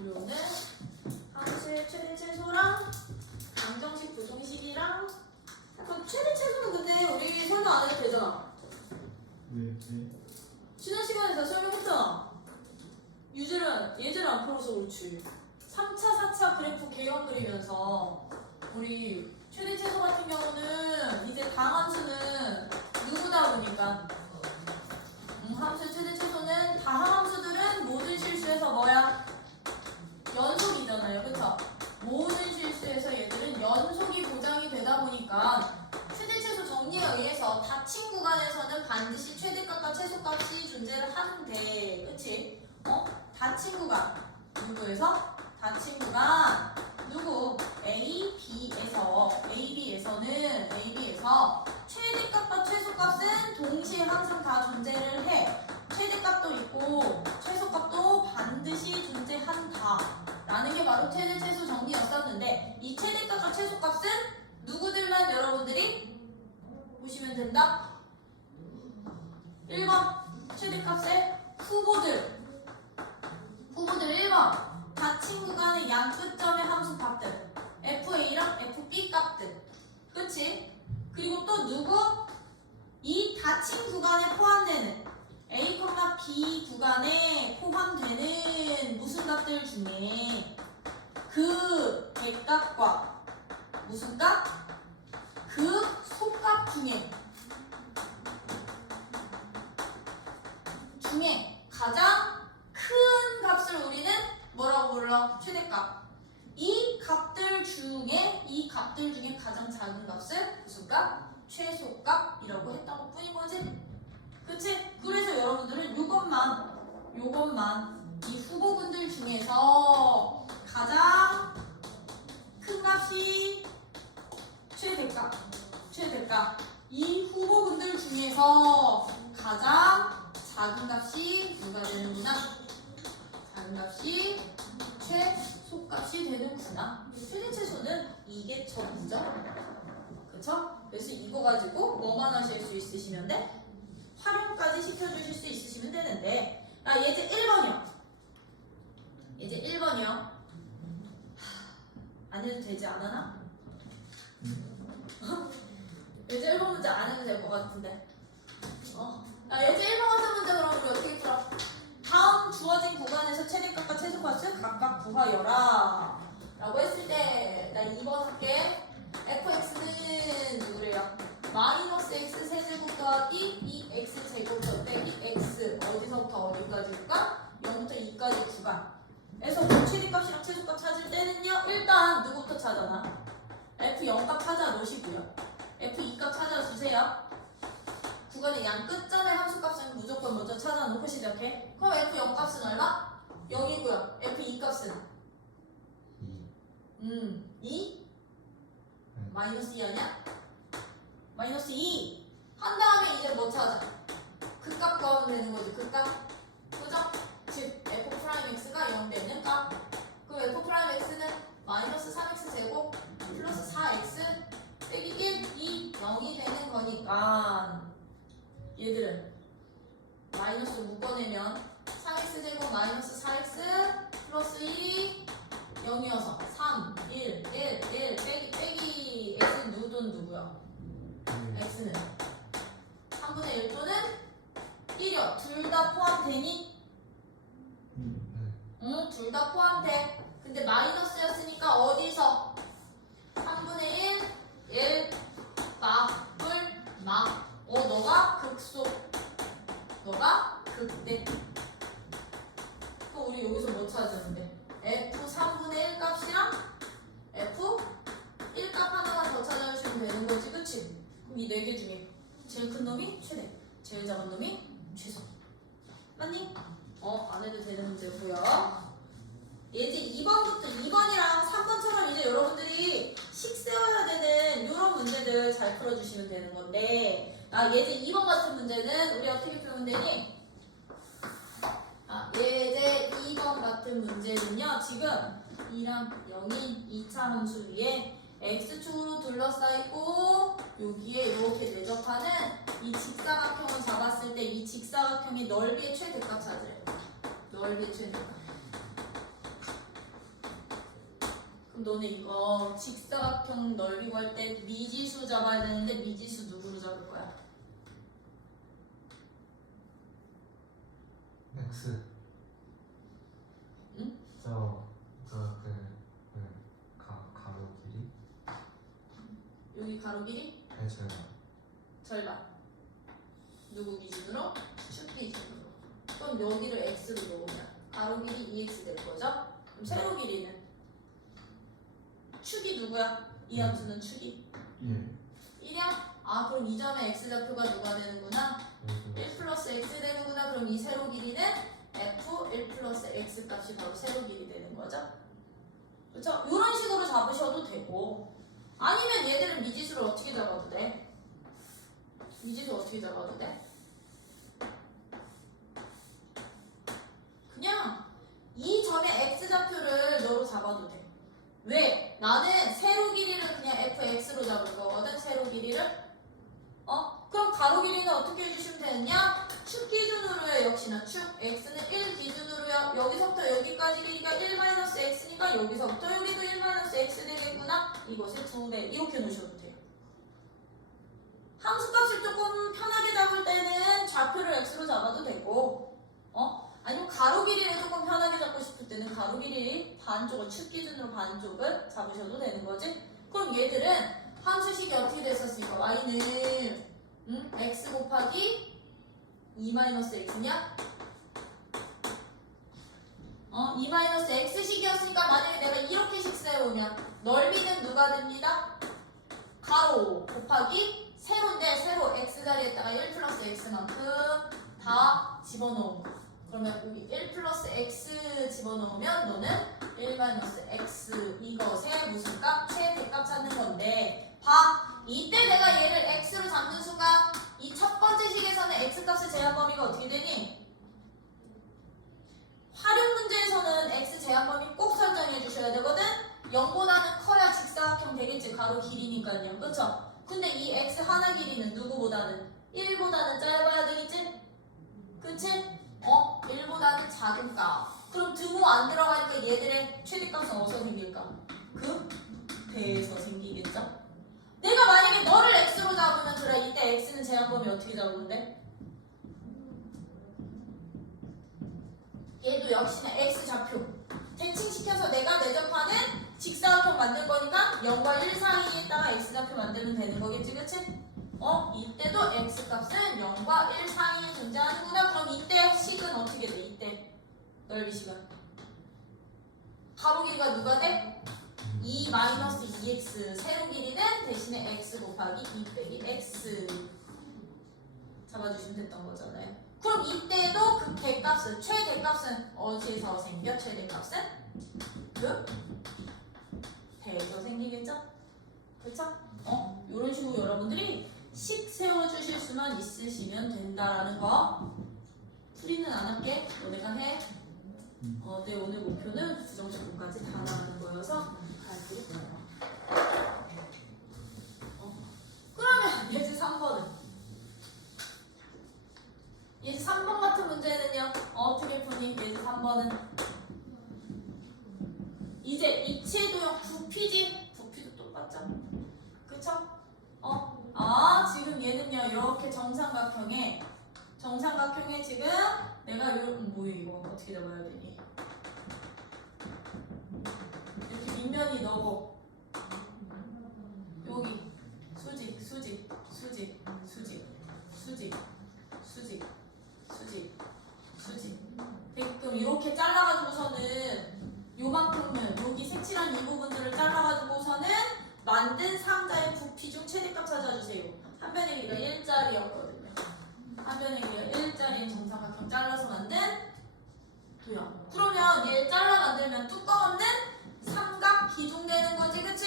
우리 오늘 함수의 최대 최소랑 방정식 부정식이랑 그 최대 최소는 근데 우리 설명 안 해도 되잖아. 네. 지난 시간에 다 설명했잖아. 예제를 안 풀어서 그렇지. 3차, 4차 그래프 개형 그리면서 우리 최대 최소 같은 경우는 이제 다함수는 누구다 보니까 함수의 최대 최소는 다함수들은 모든 실수에서 뭐야? 연속이잖아요. 그쵸? 모든 실수에서 얘들은 연속이 보장이 되다 보니까 최대 최소 정리에 의해서 닫힌 구간에서는 반드시 최대값과 최소값이 존재를 하는데 그치? 닫힌 구간 누구에서? 닫힌 구간 누구? AB에서 최대값과 최소값은 동시에 항상 다 존재를 해. 최대값도 있고 최소값도 반드시 존재한다 라는 게 바로 최대 최소 정리였었는데 이 최대값과 최소값은 누구들만 여러분들이 보시면 된다? 1번 최대값의 후보들 1번 닫힌 구간의 양 끝점의 함수 값들 FA랑 FB 값들 그치? 그리고 또 누구? 이 닫힌 구간에 포함되는 A, B 구간에 포함되는 무슨 값들 중에 그 대값과 무슨 값? 그 속값 중에 가장 큰 값을 우리는 뭐라고 불러? 최대값. 이 값들 중에 가장 작은 값을 무슨 값? 최소값이라고 했던 것 뿐인 거지? 그치? 그래서 여러분들은 요것만 이 후보군들 중에서 가장 큰 값이 최대값 이 후보군들 중에서 가장 작은 값이 누가 되는구나? 작은 값이 최소값이 되는구나. 최대 최소는 이게 전부죠. 그쵸? 그래서 이거 가지고 뭐만 하실 수 있으시면 돼? 활용까지 시켜주실 수 있으시면 되는데 예제 1번이요. 안 해도 되지 않았나? 예제 1번 문제 안 해도 될 것 같은데 예제 1번 같은 문제 그럼 우리 어떻게 풀어? 다음 주어진 구간에서 최대값과 최소값을 각각 구하여라 라고 했을 때 나 2번 할게. fx는 누구래요? 마이너스 x 세제곱 더하기 2x 제곱 빼기 x 어디서부터 어디까지일까? 0부터 2까지 구간에서 최대값이랑 최소값 찾을 때는요 일단 누구부터 찾아나? f 0값 찾아 놓으시고요 f 2값 찾아 주세요. 구간의 양 끝점의 함수값은 무조건 먼저 찾아 놓고 시작해. 그럼 f 0값은 얼마? 0이고요 f 2값은 2? 마이너스 2 아니야? 마이너스 2 한 다음에 이제 뭐 찾아? 극값 구하면 되는 거지. 극값 그죠? 즉 f'x가 0 되는 값. 그럼 f'x는 마이너스 3x 제곱 플러스 4x 빼기 1, 2, 0이 되는 거니까 얘들은 마이너스 묶어내면 3x 제곱 마이너스 4x 플러스 1이 0이어서 3, 1 빼기 x는 누구야? x는 3분의 1 또는 1이요. 둘 다 포함되니? 응, 둘 다 포함돼. 근데 마이너스였으니까 어디서? 3분의 1 막을 막. 너가 극소. 너가 극대. 그럼 우리 여기서 뭐 찾았는데? f 3분의 1 값이랑 f 1값 하나만 더 찾아주시면 되는 거지, 그치? 그럼 이 네 개 중에 제일 큰 놈이 최대, 제일 작은 놈이 최소. 맞니? 안 해도 되는 문제고요. 예제 2번이랑 3번처럼 이제 여러분들이 식 세워야 되는 이런 문제들 잘 풀어주시면 되는 건데 예제 2번 같은 문제는 우리 어떻게 풀면 되니? 예제 2번 같은 문제는요 지금 2랑 0인 2차 함수 위에 x축으로 둘러싸이고 여기에 이렇게 내접하는 이 직사각형을 잡았을 때 이 직사각형의 넓이의 최대값 찾으래요. 넓이의 최대값. 그럼 너네 이거 직사각형 넓이 구할 때 미지수 잡아야 되는데 미지수 누구로 잡을 거야? X. 응? 가로 길이? 여기 가로 길이? 네, 저요. 절반. 누구 기준으로? 축 기준으로. 그럼 여기를 x로 넣으면 가로 길이 2x 될 거죠? 그럼 세로 길이는? 축이 누구야? 이 함수는 축이 1이야? 아 그럼 이 점의 x좌표가 누가 되는구나? 1 플러스 x 되는구나. 그럼 이 세로 길이는 f 1 플러스 x 값이 바로 세로 길이 되는 거죠? 그렇죠? 이런 식으로 잡으셔도 되고 아니면 얘들은 미지수를 어떻게 잡아도 돼? 미지수 어떻게 잡아도 돼? 그냥 이 점의 x좌표를 너로 잡아도 돼. 왜? 나는 세로 길이를 그냥 fx로 잡을 거거든. 세로 길이를. 그럼 가로 길이는 어떻게 해주시면 되느냐? 축 기준으로요. 역시나 축 x는 1 기준으로요. 여기서부터 여기까지 길이가 1-x니까 여기서부터 여기도 1-x 되겠구나. 이것의 2배 이렇게 놓으셔도 돼요. 함수값을 조금 편하게 잡을 때는 좌표를 x로 잡아도 되고 아니면 가로 길이를 조금 편하게 잡고 싶을 때는 가로 길이 반쪽을 축 기준으로 반쪽을 잡으셔도 되는 거지. 그럼 얘들은 함수식이 어떻게 됐었으니까 y는 x 곱하기 2-x냐? 2-x식이었으니까 만약에 내가 이렇게 식세우면 넓이는 누가 됩니다? 가로 곱하기 세로인데 세로 x자리에다가 1 플러스 x만큼 다 집어넣은 거. 그러면 우리 1 플러스 x 집어넣으면 너는 1-x 이것의 무슨 값? 최대값 찾는 건데 봐! 이때 내가 얘를 x로 잡는 순간 이 첫 번째 식에서는 x값의 제한 범위가 어떻게 되니? 활용 문제에서는 x 제한 범위 꼭 설정해 주셔야 되거든? 0보다는 커야 직사각형 되겠지. 가로 길이니까요. 그쵸? 근데 이 x 하나 길이는 누구보다는 1보다는 짧아야 되겠지? 그치? 1보다는 작은 값. 그럼 등호 안 들어가니까 얘들의 최대값은 어디서 생길까? 그 배에서 생기겠죠? 내가 만약에 너를 x로 잡으면 그래 이때 x는 제한범위 어떻게 잡으면 돼? 얘도 역시나 x좌표 대칭시켜서 내가 내접하는 직사각형 만들 거니까 0과 1 사이에다가 x좌표 만들면 되는 거겠지, 그치? 이때도 x값은 0과 1 사이에 존재하는구나. 그럼 이때 식은 어떻게 돼? 이때 넓이 식은 가로 길이가 누가 돼? 2-2x 세로 길이는 대신에 x 곱하기 2 빼기 x 잡아주시면 됐던 거잖아요. 그럼 이때도 그 대값은 최대값은 어디에서 생겨? 최대값은 그 배에서 생기겠죠? 그쵸? 이런 식으로 여러분들이 식 세워주실 수만 있으시면 된다라는 거. 풀이는 안 할게. 너네가 해. 내 오늘 목표는 부정식분까지 다 나가는 거여서 가르칠 거예요. 그러면 예제 3번은? 예제 3번 같은 문제는요. 어떻게 푸니? 예제 3번은 이제 이치도형 부피지? 부피도 똑같죠? 그쵸? 지금 얘는요 이렇게 정삼각형에 지금 내가 뭐야 이거 어떻게 잡아야 되니? 이렇게 밑면이 너고 여기 수직 그럼 이렇게 잘라가지고서는 요만큼은 여기 색칠한 이 부분들을 잘라가지고서는 만든 상자의 부피 중 최대값 찾아주세요. 한 변의 길이가 1짜리였거든요. 한 변의 길이가 1짜리인 정삼각형 잘라서 만든 도형. 그러면 얘 잘라 만들면 뚜껑없는 삼각 기둥되는 거지, 그치?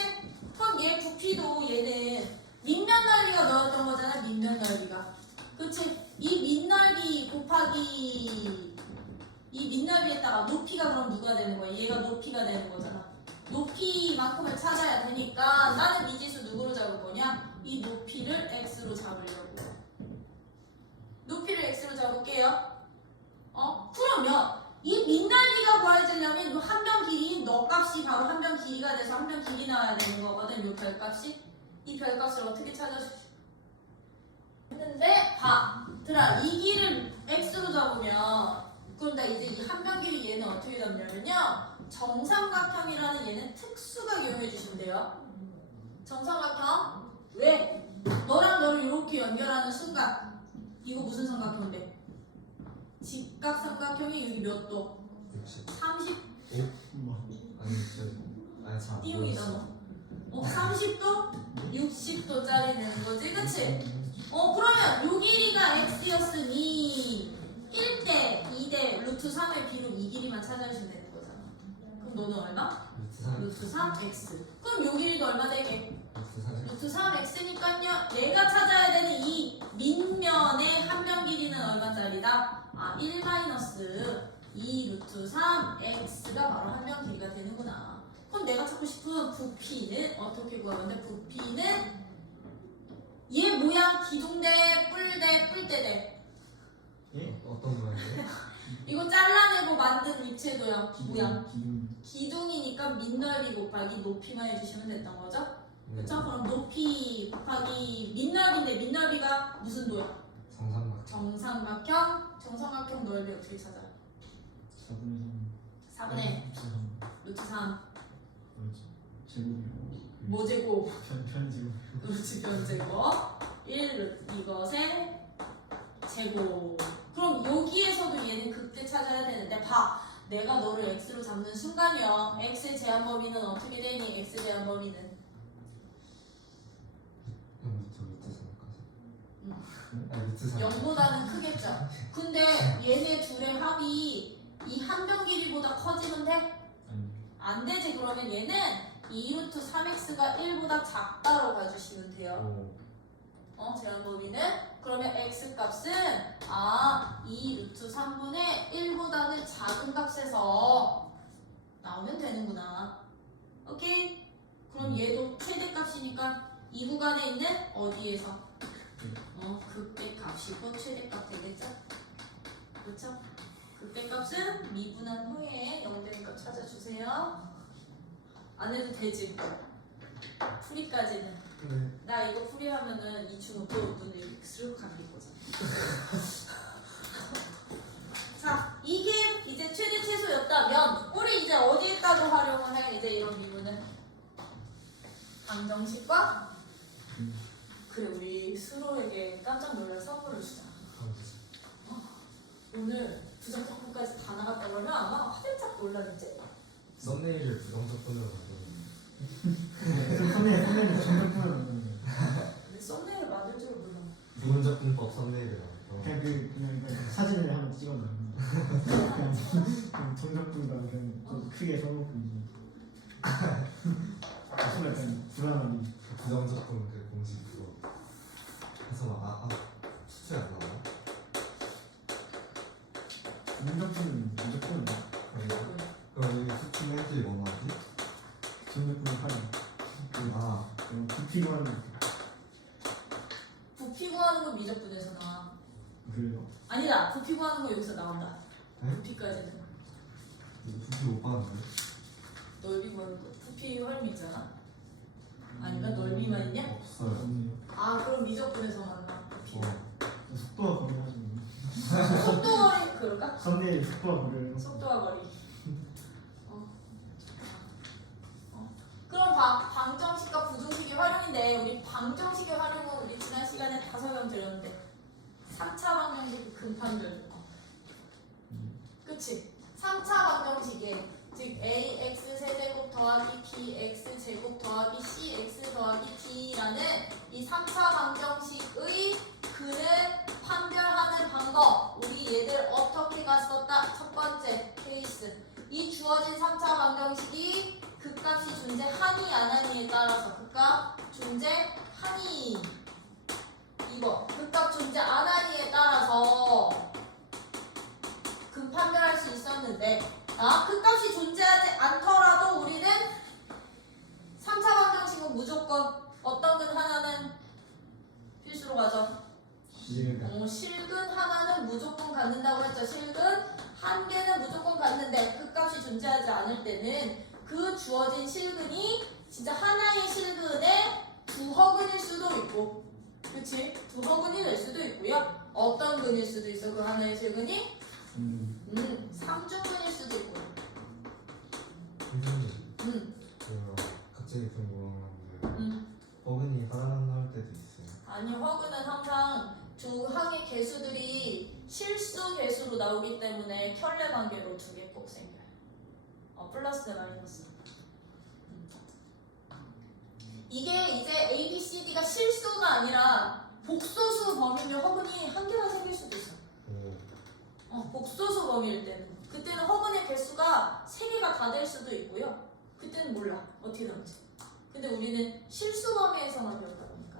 그럼 얘 부피도 얘는 밑면 넓이가 넣었던 거잖아, 밑면 넓이가. 그치? 이 밑넓이 곱하기 이 밑넓이에다가 높이가 그럼 누가 되는 거야? 얘가 높이가 되는 거잖아. 높이만큼을 찾아야 되니까 나는 미지수 누구로 잡을 거냐? 이 높이를 x로 잡으려고. 높이를 x로 잡을게요. 그러면 이 밑넓이가 구해지려면 이 한 변 길이인 너값 별값이 바로 한 변 길이가 돼서 한 변 길이 나와야 되는 거거든. 요 별값이. 이 별값을 어떻게 찾아주시? 했는데 봐. 들아 이 길을 x로 잡으면 그럼 나 이제 이 한 변 길이 얘는 어떻게 잡냐면요. 정삼각형이라는 얘는 특수각 이용해 주시면 돼요. 정삼각형. 왜? 너랑 너를 이렇게 연결하는 순간 이거 무슨 삼각형인데? 직각삼각형이 여기 몇 도? 60. 30 아니 진짜 아니 잘 띄우기다 너. 30도? 60도짜리 되는 거지, 그치? 그러면 요 길이가 x였으니 1대 2대 루트 3의 비로 이 길이만 찾아주시면 되는 거잖아. 그럼 너는 얼마? 루트 3x. 그럼 요 길이도 얼마 되게? 루트 3x니까요. 얘가 찾아야 되는 이 밑면의 한 변 길이는 얼마짜리다? 1-2 루트 3x가 바로 한 변 길이가 되는구나. 그럼 내가 찾고 싶은 부피는 어떻게 구하면 돼? 부피는 얘 모양 기둥대, 뿔대, 뿔대대. 어떤 모양이에요? 이거 잘라내고 만든 입체 도형 모양. 기둥. 기둥이니까 밑넓이 곱하기 높이만 해주시면 됐던 거죠? 그쵸? 그럼 높이 곱하기 밑넓이인데 밑넓이가 무슨 도형? 정삼각. 정삼각형. 정삼각형 넓이 어떻게 찾아? 4분의 루트 3 제곱이요. 모제곱 편제곱. 루트 변제곱 1 이것의 제곱. 그럼 여기에서도 얘는 극대 찾아야 되는데 봐. 내가 너를 x로 잡는 순간이요. x의 제한 범위는 어떻게 되니? x 제한 범위는 밑에 삼까지. 아니 밑에 삼. 0보다는 크겠죠. 근데 얘네 둘의 합이 이 한 변 길이보다 커지면 돼? 아니. 안 되지. 그러면 얘는 2루트 3x가 1보다 작다로 봐주시면 돼요. 제한 범위는 그러면 x 값은 2루트 3분의 1보다는 작은 값에서 나오면 되는구나. 오케이? 그럼 얘도 최대값이니까 이 구간에 있는 어디에서? 극대값이고 최대값 되겠죠? 그렇죠? 극대값은 미분한 후에 0되니까 찾아주세요. 안 해도 되지. 풀이까지는. 네. 나 이거 풀이하면은 이 친구 또 눈에 이렇게 쓱 감길 거잖아. 자, 이게 이제 최대 최소였다면 우리 이제 어디에다가 활용을 해? 이제 이런 미분은 방정식과 그래 우리 수로에게 깜짝 놀랄 선물을 주자. 오늘 부정적분까지 다 나갔다 그러면 아마 화들짝 놀라겠지? 썸네일을 부정적분으로 만드는. 선배님 정답분을 만드는 거예요. 근데 썸네일 만들 줄 몰라. 부분적분법 썸네일을 나왔고. 그냥 사진을 한번 찍어놔요. 그냥 정답분과 그냥 좀 크게 써놓고 이제 약간 불안함이. 부정적분 그 공식 그거 해서 막 수치 안 나와. 정답분은 무조건 그럼 여기 수치 맨들이 뭐 나오지? 정답분을 하려. 그럼 부피고 하는 거. 부피 구하는 건 미적분에서 나와. 그래요? 아니다. 부피 구하는 거 여기서 나온다. 네? 부피까지는. 부피 못 봤는데? 넓이 구하는 거. 부피 활용 있잖아. 아닌가? 넓이만 있냐? 없어요. 없네요. 그럼 미적분에서만 나. 부피. 속도와 거리 하시는 속도 거리 그럴까? 썸네일 속도와 거리를 속도와 거리. 그럼 방정식과 부등식의 활용인데 우리 방정식의 활용은 우리 지난 시간에 다 설명드렸는데 3차 방정식 근판들. 그치? 3차 방정식에 즉 ax 세제곱 더하기 bx 제곱 더하기 cx 더하기 d라는 이 3차 방정식의 근을 판별하는 방법. 우리 얘들 어떻게 갔었다? 첫 번째 케이스. 이 주어진 3차 방정식이 극값이 존재하니 안 하니에 따라서 극값 존재하니 2번 극값 존재 안 하니에 따라서 근 판별할 수 있었는데 극값이 존재하지 않더라도 우리는 3차 방정식은 무조건 어떤 근 하나는 필수로 가죠. 실근 하나는 무조건 갖는다고 했죠. 실근 한 개는 무조건 갖는데 극값이 존재하지 않을 때는 그 주어진 실근이 진짜 하나의 실근에 두 허근일 수도 있고, 그치? 두 허근이 될 수도 있고요. 어떤 근일 수도 있어, 그 하나의 실근이? 삼중근일 수도 있고. 선생님, 그 갑자기 궁금한데 어근이 따라간 나올 때도 있어요. 아니, 허근은 항상 두 항의 개수들이 실수 개수로 나오기 때문에 켤레 관계로 두 개 꼭 생겨요. 플러스 마이너스. 이게 이제 A, B, C, D가 실수가 아니라 복소수 범위면 허근이 한 개만 생길 수도 있어. 복소수 범위일 때는. 그때는 허근의 개수가 세 개가 다 될 수도 있고요. 그때는 몰라. 어떻게 나올지. 근데 우리는 실수 범위에서만 배웠다 보니까.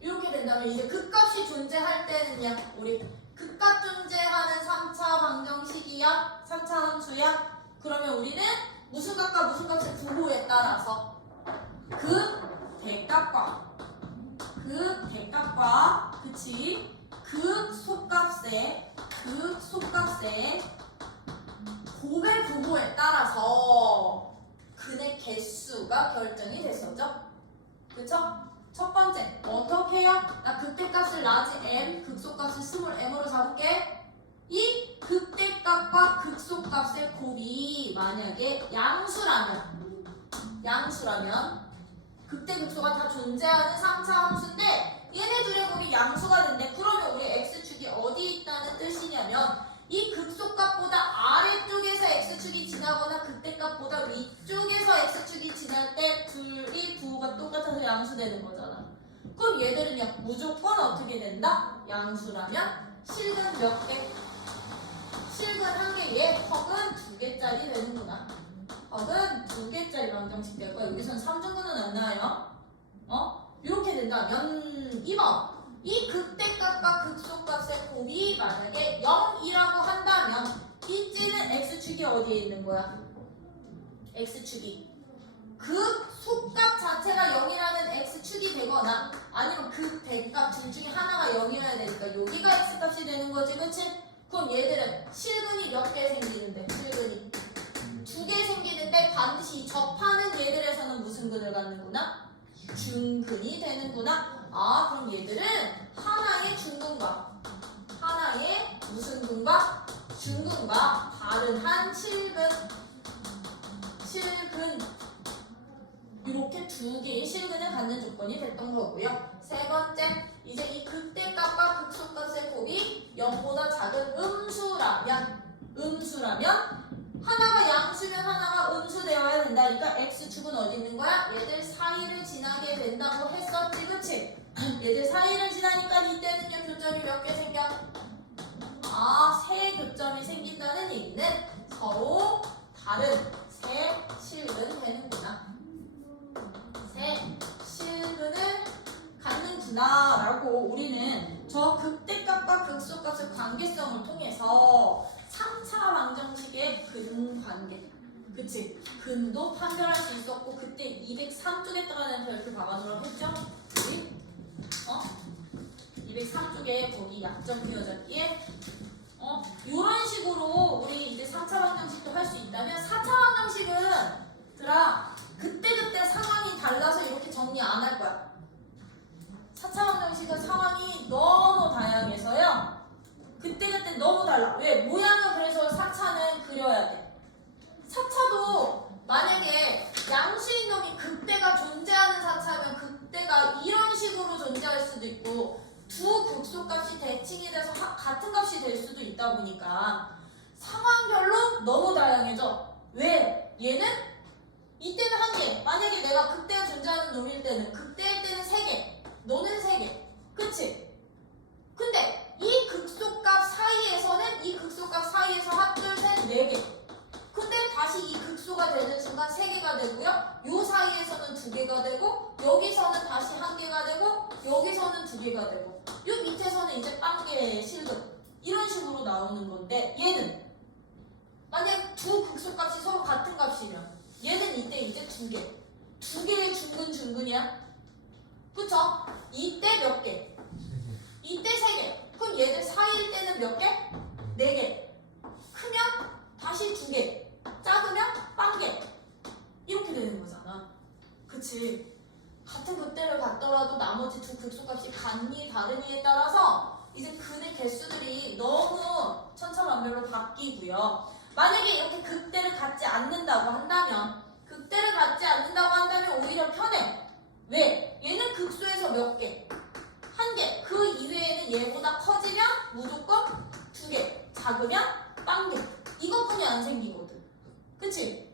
이렇게 된다면 이제 극값이 존재할 때는요. 우리 극값 존재하는 3차 방정식이야? 3차 함수야? 그러면 우리는 무슨 값과 무슨 값의 부호에 따라서 대값과 그치? 속값의 곱의 부호에 따라서 근의 개수가 결정이 됐었죠? 그쵸? 첫 번째 어떻게 해요? 나 극대값을 라지 m, 극소값을 스몰 m으로 잡을게. 이 극대값과 극소값의 곱이 만약에 양수라면 극대 극소가 다 존재하는 3차 함수인데 얘네 둘의 곱이 양수가 된대. 그러면 우리 x축이 어디에 있다는 뜻이냐면 이 극소값보다 아래쪽에서 x축이 지나거나 극대값보다 위쪽에서 x축이 지날 때 둘이 부호가 똑같아서 양수되는 거잖아. 그럼 얘들은요 무조건 어떻게 된다? 양수라면 실근 몇 개? 실근 한 개에 헉은 두 개짜리 되는구나. 헉은 두 개짜리 방정식 될 거야. 여기선 3중근은 안 나와요. 이렇게 된다면 2번 이 극대값과 극소값의 곱이 만약에 0이라고 한다면 이찌는 x축이 어디에 있는 거야? x축이 극소값 자체가 0이라는 x축이 되거나 아니면 극대값 둘 중에 하나가 0이어야 되니까 여기가 x값이 되는 거지, 그치? 그럼 얘들은 실근이 몇 개 생기는데? 실근이 두 개 생기는데 반드시 접하는 얘들에서는 무슨 근을 갖는구나? 중근이 되는구나. 그럼 얘들은 하나의 중근과 하나의 무슨 근과? 중근과 다른 한 실근 이렇게 두 개의 실근을 갖는 조건이 됐던 거고요. 세 번째, 이제 이 극대값과 극소값의 곱이 0보다 작은 음수라면 하나가 양수면 하나가 음수되어야 된다니까 x축은 어디 있는 거야? 얘들 사이를 지나게 된다고 했었지, 그치? 얘들 사이를 지나니까 이때는요 교점이 몇 개 생겨? 세 교점이 생긴다는 얘기는 서로 다른 세 실근 되는구나. 세 실근을 갖는구나 라고 우리는 저 극대값과 극소값의 관계성을 통해서 3차 방정식의 근 관계, 그치? 근도 판별할 수 있었고 그때 203쪽에 따라는 별표 박아놓으라고 했죠? 우리 203쪽에 거기 약점 그려잡기에 이런 식으로 우리 이제 3차 방정식도 할 수 있다면 4차 방정식은 그때 상황이 달라서 이렇게 정리 안 할 거야. 4차 방정식은 상황이 너무 다양해서요. 그때 너무 달라. 왜? 모양을 그래서 4차는 그려야 돼. 4차도 만약에 양수인 놈이 극대가 존재하는 4차면 극대가 이런 식으로 존재할 수도 있고 두 극소값이 대칭이 돼서 같은 값이 될 수도 있다 보니까 상황별로 너무 다양해져. 왜? 얘는 이때는 한 개. 만약에 내가 극대가 존재하는 놈일 때는 극대일 때는 3개. 너는 3개. 그치? 근데 이 극소값 사이에서 하나, 둘, 셋, 4개. 근데 다시 이 극소가 되는 순간 3개가 되고요. 요 사이에서는 2개가 되고 여기서는 다시 1개가 되고 여기서는 2개가 되고 요 밑에서는 이제 빵개의 실근 이런 식으로 나오는 건데 얘는 만약 두 극소값이 서로 같은 값이면 얘는 이때 이제 2개. 2개의 중근이야. 그쵸? 이때 몇 개? 이때 3개. 그럼 얘들 사이일 때는 몇 개? 4개. 크면 다시 2개. 작으면 빵개. 그치? 같은 극대를 갖더라도 나머지 두 극소값이 같니 다르니에 따라서 이제 근의 개수들이 너무 천차만별로 바뀌고요. 만약에 이렇게 극대를 갖지 않는다고 한다면 오히려 편해. 왜? 얘는 극소에서 몇 개? 한 개. 그 이외에는 얘보다 커지면 무조건 두 개. 작으면 빵개. 이것뿐이 안 생기거든. 그치?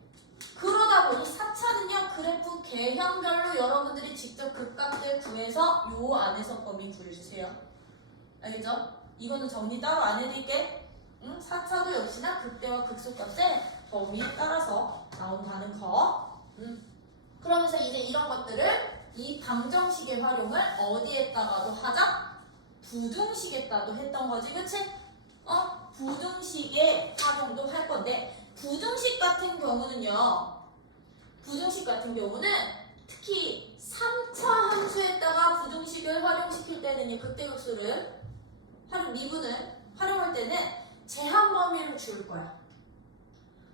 그러다 보니 4차는요, 그래프 개형별로 여러분들이 직접 극값들 구해서 요 안에서 범위 구해주세요. 알겠죠? 이거는 정리 따로 안 해드릴게. 4차도 역시나 극대와 극소값의 범위에 따라서 나온다는 거. 그러면서 이제 이런 것들을 이 방정식의 활용을 어디에다가도 하자? 부등식에다도 했던 거지, 그치? 부등식의 활용도 할 건데, 부등식 같은 경우는 특히 3차 함수에다가 부등식을 활용시킬 때는 극대극소를 미분을 활용할 때는 제한 범위를 줄 거야.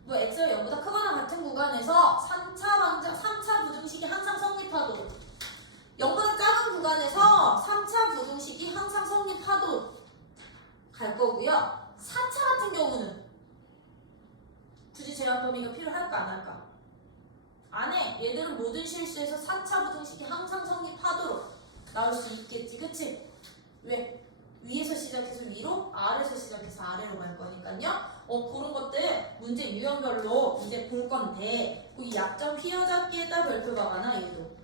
뭐 x가 0보다 크거나 같은 구간에서 3차 부등식이 항상 성립하도록, 0보다 작은 구간에서 3차 부등식이 항상 성립하도록 갈 거고요. 4차 같은 경우는 굳이 제한 범위가 필요할까 안 할까? 안 해. 얘들은 모든 실수에서 4차 부등식이 항상 성립하도록 나올 수 있겠지, 그치? 왜? 위에서 시작해서 위로, 아래에서 시작해서 아래로 갈 거니까요. 그런 것들 문제 유형별로 이제 볼 건데, 이 약점 휘어잡기에다 별표가 많아, 얘도.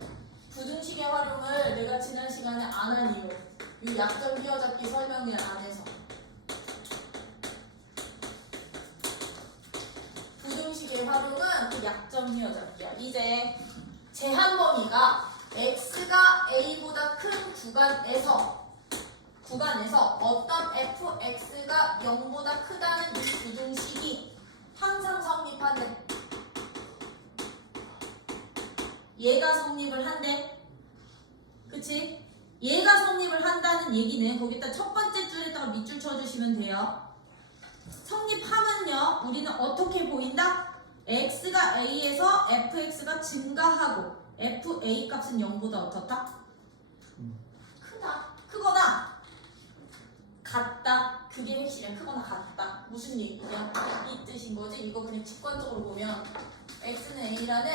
부등식의 활용을 내가 지난 시간에 안 한 이유, 이 약점 휘어잡기 설명을 안 해서. 부등식의 활용은 그 약점 휘어잡기야. 이제 제한 범위가 x가 a보다 큰 구간에서 어떤 fx가 0보다 크다는 이 부등식이 항상 성립한대. 얘가 성립을 한대. 그치? 얘가 성립을 한다는 얘기는 거기다 첫 번째 줄에다가 밑줄 쳐주시면 돼요. 성립하면요, 우리는 어떻게 보인다? x가 a에서 fx가 증가하고 fa 값은 0보다 어떻다? 크다. 크거나 같다. 그게 핵심이야. 크거나 같다. 무슨 얘기야? 이 뜻인 거지. 이거 그냥 직관적으로 보면 x는 a라는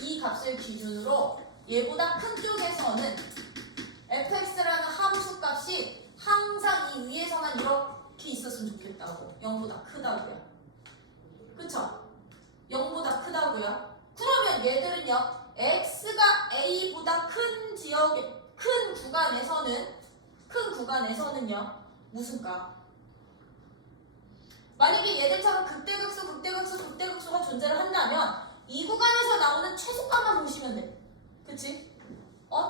이 값을 기준으로 얘보다 큰 쪽에서는 fx라는 함수 값이 항상 이 위에서만 이렇게 있었으면 좋겠다고. 0보다 크다고요. 그쵸? 0보다 크다고요. 그러면 얘들은요, x가 a보다 큰 지역에, 큰 구간에서는요, 무슨 값? 만약에 얘들처럼 극대극소가 존재를 한다면 이 구간에서 나오는 최소값만 보시면 돼. 그치?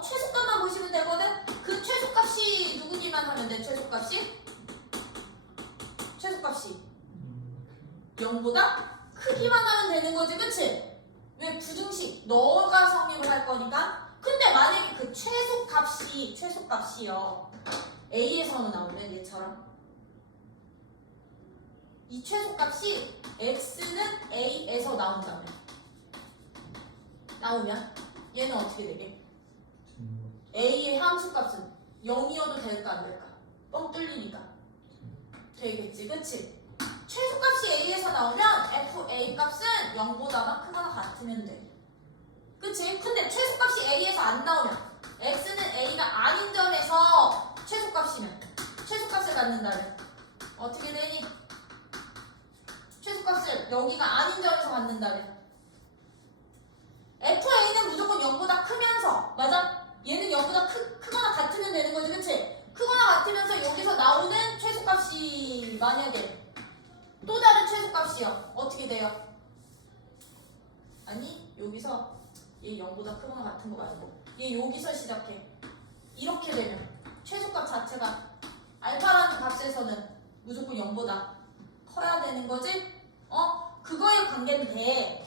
최소값만 보시면 되거든? 그 최소값이 누구기만 하면 돼, 최소값이 0보다 크기만 하면 되는 거지, 그치? 왜? 부등식 너가 성립을 할 거니까. 근데 만약에 그 최소값이요, a에서는 나오면 얘처럼 이 최소값이 x는 a에서 나오면 얘는 어떻게 되게? a의 함수값은 0이어도 될까 안 될까? 뻥 뚫리니까 되겠지, 그치? 최소값이 a에서 나오면 fa 값은 0보다가 크거나 같으면 돼. 그치? 근데 최소값이 a에서 안 나오면, x는 a가 아닌 점에서 최소값을 갖는다면 어떻게 되니? 최소값을 여기가 아닌 점에서 갖는다면 fa는 무조건 0보다 크면서, 맞아? 얘는 0보다 크거나 같으면 되는 거지, 그치? 크거나 같으면서 여기서 나오는 최소값이 만약에 또 다른 최소값이요, 어떻게 돼요? 아니, 여기서 얘 0보다 크거나 같은 거 말고 얘 여기서 시작해. 이렇게 되면 최소값 자체가 알파라는 값에서는 무조건 0보다 커야 되는 거지? 그거의 관계인데,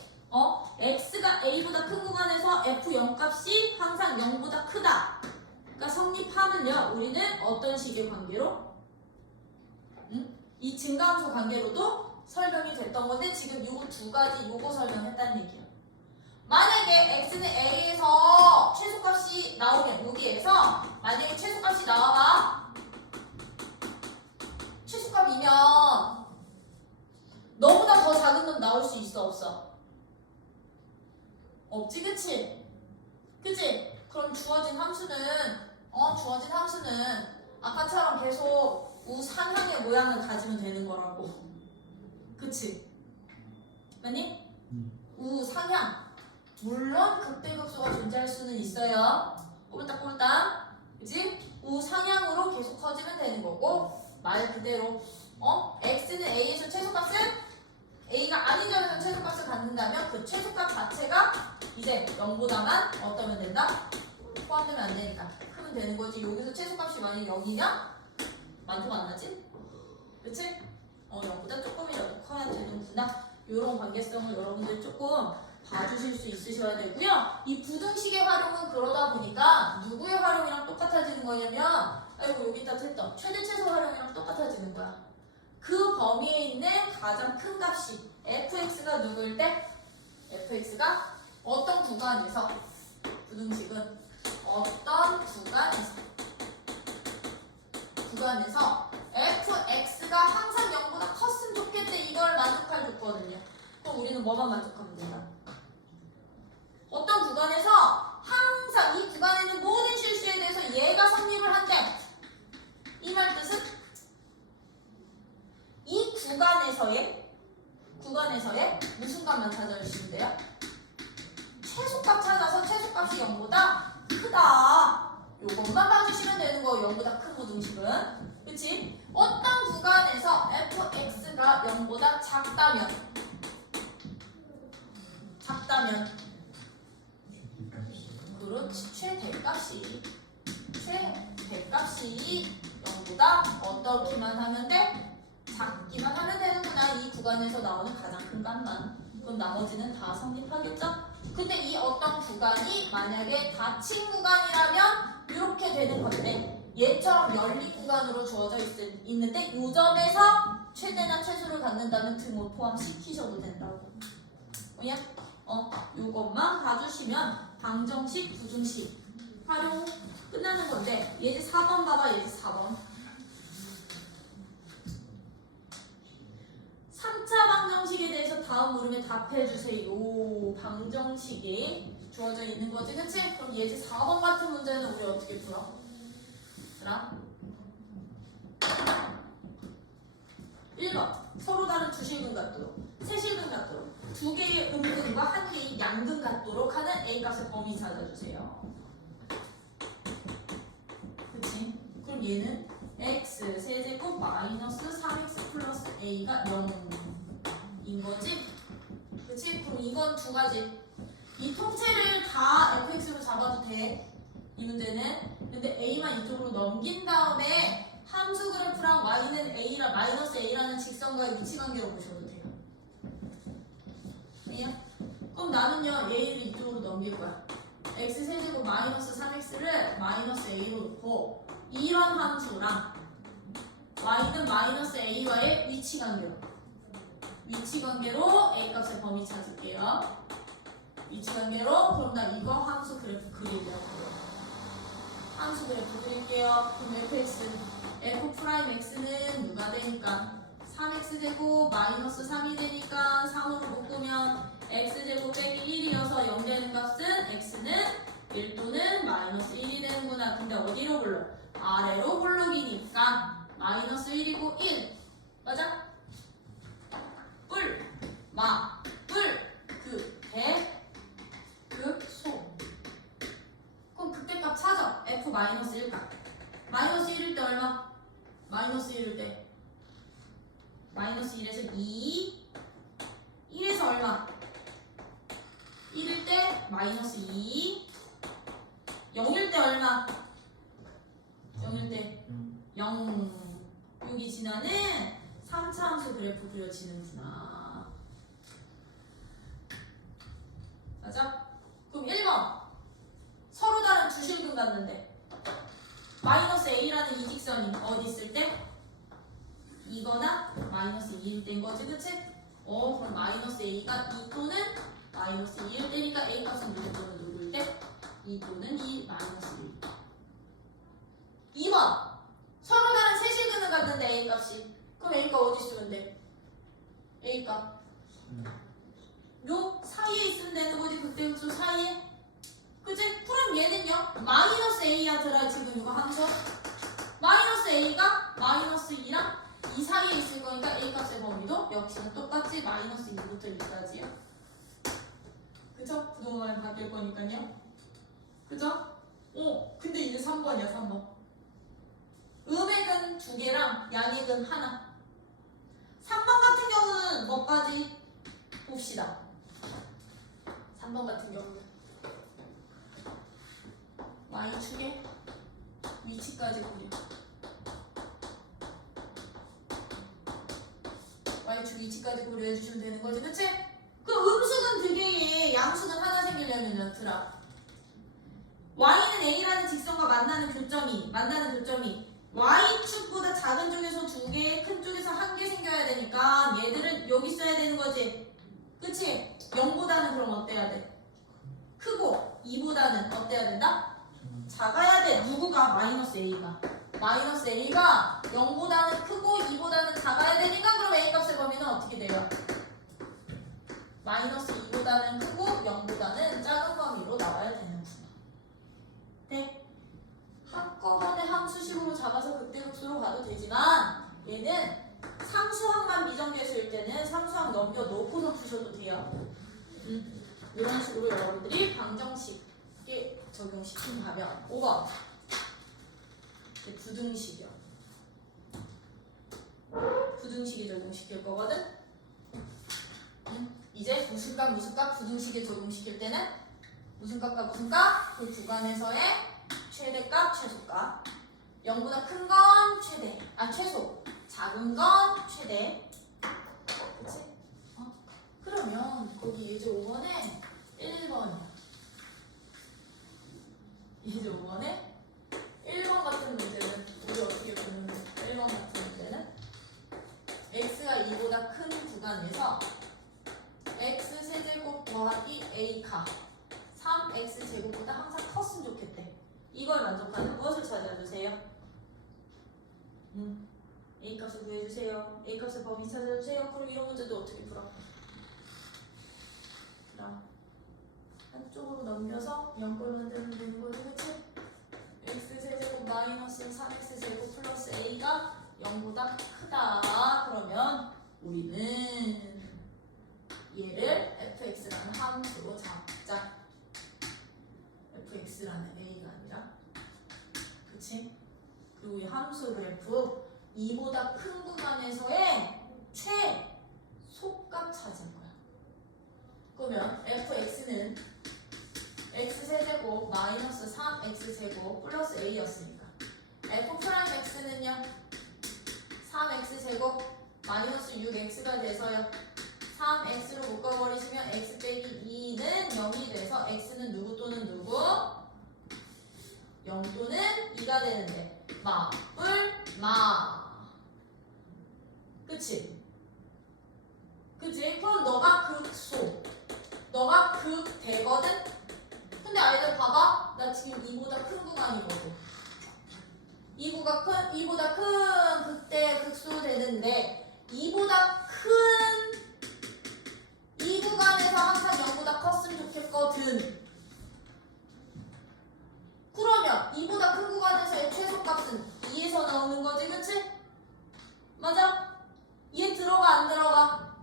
x가 a보다 큰 구간에서 f0 값이 항상 0보다 크다. 그러니까 성립하면요, 우리는 어떤 식의 관계로? 이 증가함수 관계로도 설명이 됐던 건데, 지금 요거 두 가지 요거 설명했다는 얘기야. 만약에 x는 a에서 최소값이 나오면 여기에서 만약에 최소값이 나와봐. 최소값이면 너보다 더 작은 놈 나올 수 있어 없어? 없지 그치? 그치? 그럼 주어진 함수는 아까처럼 계속 우상향의 모양을 가지면 되는 거라고. 그치? 맞니? 우상향. 물론 극대극소가 존재할 수는 있어요. 꼬물딱꼬물딱. 그치? 우상향으로 계속 커지면 되는 거고 말 그대로 x는 a에서 최소값은 a가 아닌 점에서 최소값을 갖는다면 그 최소값 자체가 이제 0보다만 어떠면 된다? 포함되면 안 되니까 크면 되는 거지. 여기서 최소값이 만약 0이면 만족 안 하지? 그치? 0보다 조금이라도 커야 되는구나. 이런 관계성을 여러분들 조금 봐주실 수 있으셔야 되고요. 이 부등식의 활용은 그러다 보니까 누구의 활용이랑 똑같아지는 거냐면 아이고 여기다 했던 최대 최소 활용이랑 똑같아지는 거야. 그 범위에 있는 가장 큰 값이 fx가 누구일 때? fx가 어떤 구간에서 부등식은 어떤 구간에서 fx가 항상 0보다 컸으면 좋겠대. 이걸 만족할 줬거든요. 그럼 우리는 뭐만 만족하면 된다? 어떤 구간에서 항상 이 구간에 있는 모든 실수에 대해서 얘가 성립을 한대. 이 말 뜻은 이 구간에서의 무슨 값만 찾아주시면 돼요? 최소값 찾아서 최소값이 0보다 크다. 요것만 봐주시면 되는 거예요. 0보다 큰 부등식은. 그치? 어떤 구간에서 fx가 0보다 작다면 그렇지. 최대값이 0보다 어떻기만 하면 돼? 작기만 하면 되는구나. 이 구간에서 나오는 가장 큰 값만. 그럼 나머지는 다 성립하겠죠? 근데 이 어떤 구간이 만약에 닫힌 구간이라면 이렇게 되는 건데 얘처럼 열린 구간으로 주어져 있는데 이 점에서 최대나 최소를 갖는다면 등을 포함시키셔도 된다고. 뭐냐? 요것만 봐주시면 방정식, 부등식 활용 끝나는 건데 예제 4번 봐봐. 예제 4번 3차 방정식에 대해서 다음 물음에 답해주세요. 방정식이 주어져 있는 거지, 그치? 그럼 예제 4번 같은 문제는 우리 어떻게 풀어? 얘들아 1번 서로 다른 주실근 각도로 세실근 각도로 두 개의 음근과 한 개의 양근 각도로 하는 A값의 범위 찾아주세요. 그치? 그럼 얘는 x 세제곱 마이너스 3x 플러스 a가 0인 거지? 그치? 그럼 이건 두 가지. 이 통째를 다 fx로 잡아도 돼. 이 문제는. 근데 a만 이쪽으로 넘긴 다음에 함수 그래프랑 y는 a라 마이너스 a라는 직선과의 위치 관계로 보셔도 돼요. 아니요? 그럼 나는요 얘를 이쪽으로 넘길 거야. x 세제곱 마이너스 3x를 마이너스 a로 놓고 이런 함수랑 y는 마이너스 a와의 위치 관계로 a 값의 범위 찾을게요. 위치 관계로. 그럼 나 이거 함수 그래프 그리려고요. 함수 그래프 그릴게요. 그럼 f'x는 누가 되니까 3x제곱 마이너스 3이 되니까 3으로 묶으면 x제곱 빼기 1이어서 0 되는 값은 x는 1 또는 마이너스 1이 되는구나. 근데 어디로 굴러? 아래로 굴러기니까 마이너스 1이고 1 맞아? 극소. 그럼 극대값 찾아. f 마이너스 1값. 마이너스 1일 때 얼마? 마이너스 1일 때 마이너스 1에서 2 1에서 얼마? 1일 때 마이너스 2 0일 때 얼마? 0일 때 0 여기 지나는 3차 함수 그래프 그려지는구나. 맞아? 그럼 1번 서로 다른 주실근 같는데 마이너스 a라는 이 직선이 어디 있을 때? 이거나 마이너스 2일 때인 거지, 그치? 그럼 마이너스 a가 2 또는 마이너스 2일 때니까 A 값은 누구 또는 누구일 때? 2 또는 2 마이너스 1. 2번 서로 다른 세실근을 갖는데 A 값이. 그럼 A 값 어디 쓰면 돼? A 값 요 사이에 있으면 되는 거지. 극대극소 사이에. 그치? 그럼 얘는요 마이너스 A야 들어. 지금 이거 함수 마이너스 A가 마이너스 2랑 이 사이에 있을 거니까 A 값의 범위도 역시나 똑같이 마이너스 2부터 2까지요. 그죠? 부동산이 바뀔 거니까요. 그죠? 근데 이제 3번이야 3번. 음액은 2개랑 양액은 하나. 3번 같은 경우는 뭐까지 봅시다. 3번 같은 경우는 Y축의 위치까지 고려. Y축 위치까지 고려해 주시면 되는 거지. 그치? 그 음수는 2개에 양수는 하나 생기려면 들아. Y는 A라는 직선과 만나는 교점이 Y축보다 작은 쪽에서 2개, 큰 쪽에서 1개 생겨야 되니까 얘들은 여기 써야 되는 거지. 그치? 0보다는 그럼 어때야 돼? 크고 2보다는 어때야 된다? 작아야 돼. 누구가? 마이너스 A가. 마이너스 A가 0보다는 크고 2보다는 작아야 되니까 그럼 A 값의 범위는 어떻게 돼요? 마이너스 2보다는 크고 0보다는 작은 범위로 나와야 되는구나. 네. 한꺼번에 함수식으로 잡아서 극대극소로 가도 되지만 얘는 상수항만 미정계수일 때는 상수항 넘겨놓고서 푸셔도 돼요. 이런 식으로 여러분들이 방정식에 적용시킨다면 5번 부등식이요. 부등식에 적용시킬 거거든. 이제 무슨 값 부등식에 적용시킬 때는 무슨 값과 무슨 값? 그 구간에서의 최대값, 최소값. 0보다 큰 건 최소. 작은 건 최대. 그치? 그러면 거기 예제 5번에 1번이야. 예제 5번에 1번 같은 문제는 우리 어떻게 보는 거야? 1번 같은 문제는 x가 2보다 큰 구간에서 x 세제곱 더하기 a가 3x 제곱보다 항상 컸으면 좋겠대. 이걸 만족하는 무엇을 찾아주세요? A 값을 구해주세요. A 값의 범위 찾아주세요. 그럼 이런 문제도 어떻게 풀어? 자, 한쪽으로 넘겨서 0걸 만들면 되는 거지, 그치? x 세제곱 마이너스 3x 제곱 플러스 a가 0보다 크다. 그러면 우리는 얘를 fx라는 함수로 잡자. fx라는 a가 아니라, 그치? 그리고 이 함수 그래프 2보다 큰 구간에서의 최소값 찾을 거야. 그러면 fx는 x세제곱 마이너스 3x제곱 플러스 a였으니까 f'x는요 3x제곱 마이너스 6x가 돼서요 3x로 묶어버리시면 x 빼기 2는 0이 돼서 x는 누구 또는 누구? 0 또는 2가 되는데 마뿔마. 그치? 그럼 너가 극소, 너가 극대거든? 근데 아이들 봐봐. 나 지금 2보다 큰 구간이거든. 2보다 큰 극대 극소 되는데 2보다 큰 이 구간에서 항상 0보다 컸으면 좋겠거든. 그러면 2보다 큰 구간에서의 최소값은 2에서 나오는 거지, 그치? 맞아? 얘 들어가 안 들어가?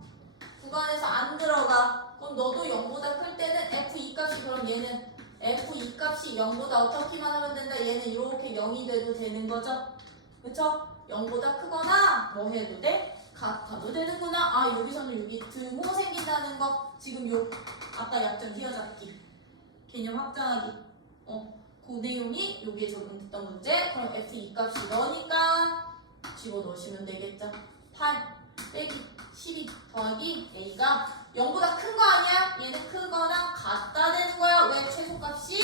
구간에서 안 들어가. 그럼 너도 0보다 클 때는 f2 값이 그럼 얘는 f2 값이 0보다 어떻게만 하면 된다? 얘는 이렇게 0이 돼도 되는 거죠? 그쵸? 0보다 크거나 뭐 해도 돼? 같아도 되는구나. 아, 여기서는 여기 등호 생긴다는 거. 지금 요 아까 약점 휘어잡기 개념 확장하기 그 내용이 여기에 적용됐던 문제. 그럼 f2 값이 너니까 집어넣으시면 되겠죠. 8 빼기 12 더하기 a가 0보다 큰 거 아니야? 얘는 크거나 같다 되는 거야. 왜? 최소값이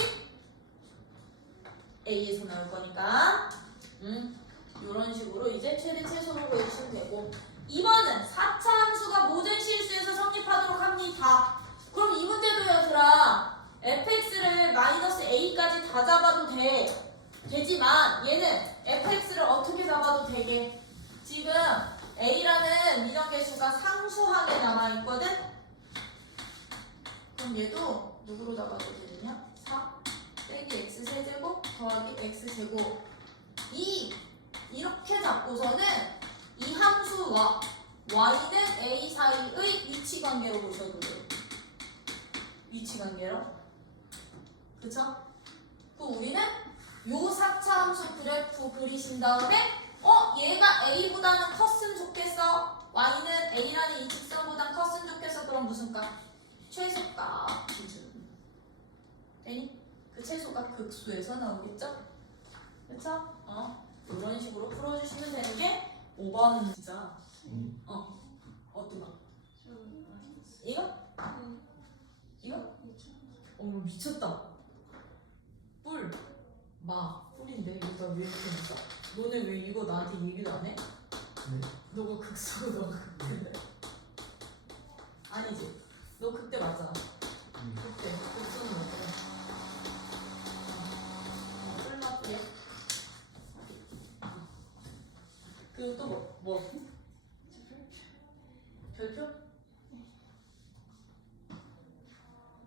a에서 나올 거니까. 이런 식으로 이제 최대 최소로 보여주시면 되고, 2번은 4차 함수가 모든 실수에서 성립하도록 합니다. 그럼 이 문제 fx를 마이너스 a까지 다 잡아도 되지만 얘는 fx를 어떻게 잡아도 되게 지금 a라는 미정계수가 상수항에 남아있거든? 그럼 얘도 누구로 잡아도 되느냐? 4 빼기 x 세제곱 더하기 x 제곱 이렇게 잡고서는 이 함수와 y는 a 사이의 위치관계로 보셔도 돼요. 위치관계로. 그쵸? 그 우리는 요 4차 함수 그래프 그리신 다음에 얘가 a보다는 컸으면 좋겠어. y는 a라는 이 직선보단 컸으면 좋겠어. 그럼 무슨 값? 최소값 기준. 되니? 그 최소값 극수에서 나오겠죠? 그쵸? 이런 식으로 풀어주시면 되는 게 5번 진짜. 어떤 거? 이거? 이거? 미쳤다. 뿔인데 이거 왜 이렇게 했어? 너네 왜 이거 나한테 얘기도 안 해? 네. 너가 극수고 너가 극대. 아니지? 너 극대 맞잖아. 극대. 극수는 어때? 뿔 나쁘게. 그리고 또 뭐? 별표?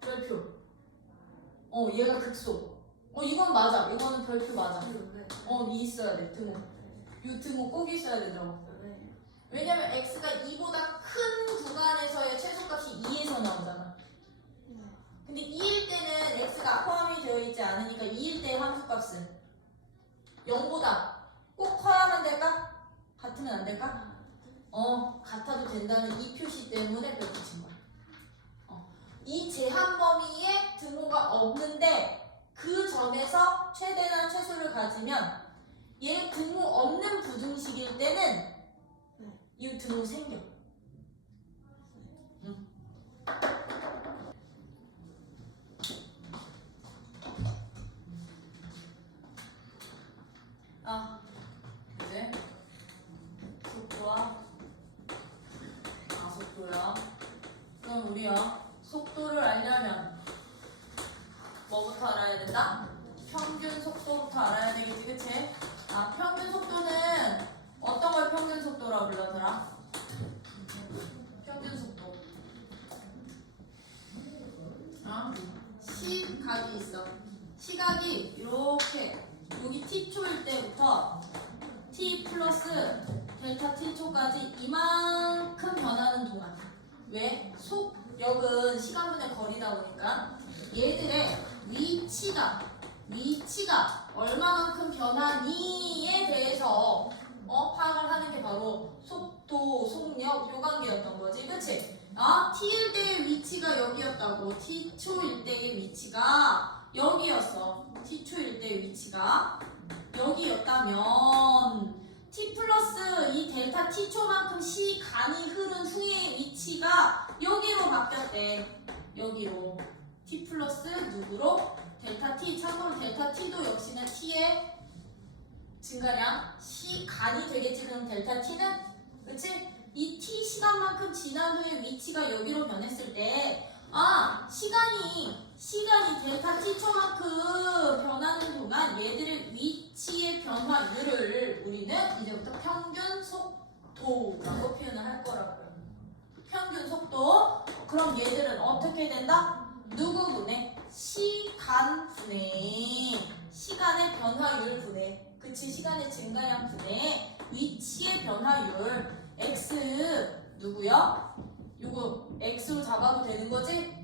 별표. 얘가 극소. 이건 맞아. 이거는 별표 맞아. 이 있어야 돼. 등호. 이 등호 꼭 있어야 되더라고. 왜냐면 x가 2보다 큰 구간에서의 최소값이 2에서 나오잖아. 근데 2일 때는 x가 포함이 되어 있지 않으니까 2일 때의 함수값은 0보다 꼭 커야만 될까? 같으면 안 될까? 같아도 된다는 이 표시 때문에 그렇게 친 거야. 이 제한 범위에 등호가 없는데 그 점에서 최대나 최소를 가지면 얘 등호 없는 부등식일 때는 이 등호 생겨. 이제 속도야. 그럼 우리요 속도를 알려면 뭐부터 알아야 된다? 평균 속도부터 알아야 되겠지, 그치? 평균 속도는 어떤 걸 평균 속도라고 불러더라? 평균 속도. 시각이 있어. 시각이 이렇게 여기 t초일 때부터 t 플러스 델타 t초까지 이만큼 변하는 동안. 왜? 속력은 시간분의 거리다 보니까 얘들의 위치가 얼마만큼 변하니에 대해서 파악을 하는 게 바로 속도, 속력, 요 관계였던 거지, 그치? t일 때의 위치가 여기였다고. t초일 때의 위치가 여기였어. t초일 때의 위치가 여기였다면 t 플러스 이 델타 t초만큼 시간이 흐른 후의 위치가 여기로 바뀌었대. 여기로. t 플러스 누구로? 델타 t. 참고로 델타 t도 역시나 t의 증가량 시간이 되겠지. 그럼 델타 t는? 그치? 이 t 시간만큼 지난 후에 위치가 여기로 변했을 때 시간이 델타 t초만큼 변하는 동안 얘들의 위치의 변화율을 우리는 이제부터 평균 속도라고 표현을 할 거라고요. 평균 속도. 그럼 얘들은 어떻게 된다? 누구 분해? 시간 분해. 시간의 변화율 분해. 그치? 시간의 증가량 분해. 위치의 변화율. x 누구야? 요거 x로 잡아도 되는 거지?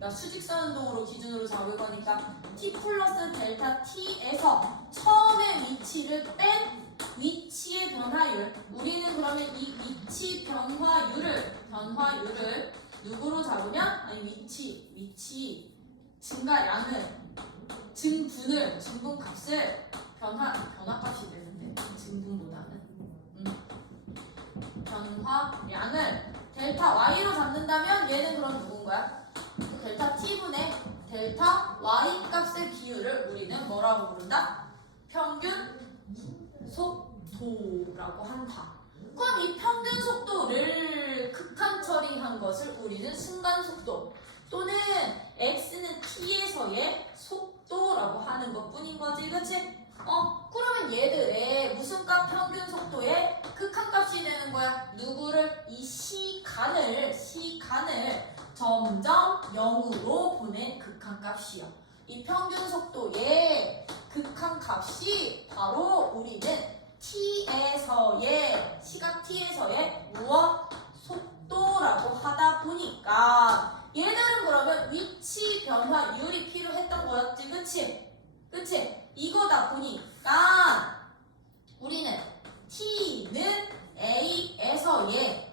나 수직선 운동으로 기준으로 잡을 거니까 t 플러스 델타 t에서 처음에 위치를 뺀 위치의 변화율. 우리는 그러면 이 위치 변화율을 누구로 잡으면? 위치 증가량은 증분값을 변화값이 되는데 증분보다는 변화량을 델타 y로 잡는다면 얘는 그럼 누군 거야? 델타 t분의 델타 y 값의 비율을 우리는 뭐라고 부른다? 평균 속도라고 한다. 그럼 이 평균 속도를 극한 처리한 것을 우리는 순간 속도, 또는 x는 t에서의 속도라고 하는 것 뿐인 거지, 그치? 그러면 얘들의 무슨 값? 평균 속도의 극한값이 되는 거야. 누구를? 이 시간을 점점 0으로 보낸 극한값이요. 이 평균 속도의 극한값이 바로 우리는 t에서의 시각 t에서의 무엇? 속도라고 하다 보니까 얘들은 그러면 위치 변화율이 필요했던 거였지, 그치? 이거다 보니까 우리는 t는 a에서의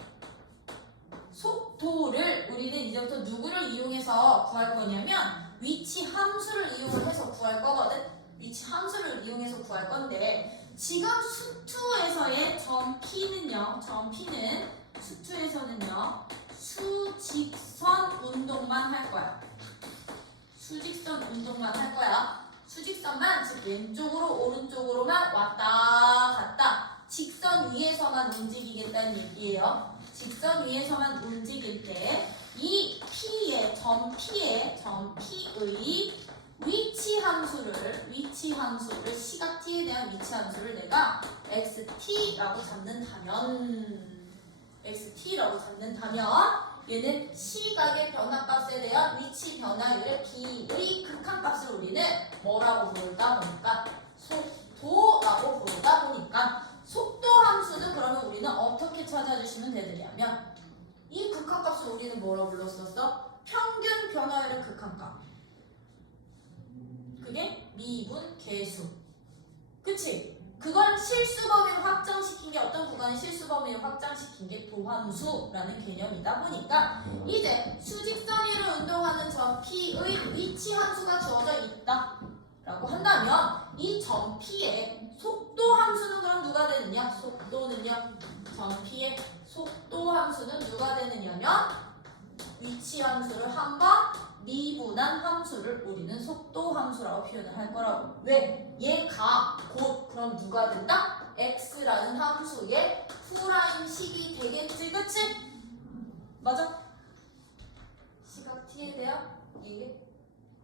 속도를 우리는 이제부터 누구를 이용해서 구할 거냐면 위치 함수를 이용해서 구할 거거든. 위치 함수를 이용해서 구할 건데 지금 수투에서의 점 P는요. 수투에서는요. 수직선 운동만 할 거야. 수직선 운동만 할 거야. 수직선만 즉 왼쪽으로 오른쪽으로만 왔다 갔다 직선 위에서만 움직이겠다는 얘기예요. 직선 위에서만 움직일 때 이 P의 점 P의 위치 함수를 시각 T에 대한 위치 함수를 내가 XT라고 잡는다면 얘는 시각의 변화값에 대한 위치 변화율의 B의 극한값을 우리는 뭐라고 부르다 보니까 속도라고 부르다 보니까 속도 함수는 그러면 우리는 어떻게 찾아주시면 되느냐면 이 극한값을 우리는 뭐라고 불렀었어? 평균 변화율의 극한값. 그게 미분 계수. 그치? 그걸 실수 범위로 확장시킨 게 어떤 구간이 실수 범위로 확장시킨 게 도함수라는 개념이다 보니까 이제 수직선 위를 운동하는 점 P의 위치 함수가 주어져 있다 라고 한다면 이 점 P의 속도 함수는 그럼 누가 되느냐? 속도는요. 점 P의 속도 함수는 누가 되느냐면 위치 함수를 한번 미분한 함수를 우리는 속도 함수라고 표현을 할 거라고. 왜? 얘가 곧 그럼 누가 된다? x라는 함수의 프라임식이 되겠지, 그치? 맞아? 시각 t에 대한 이게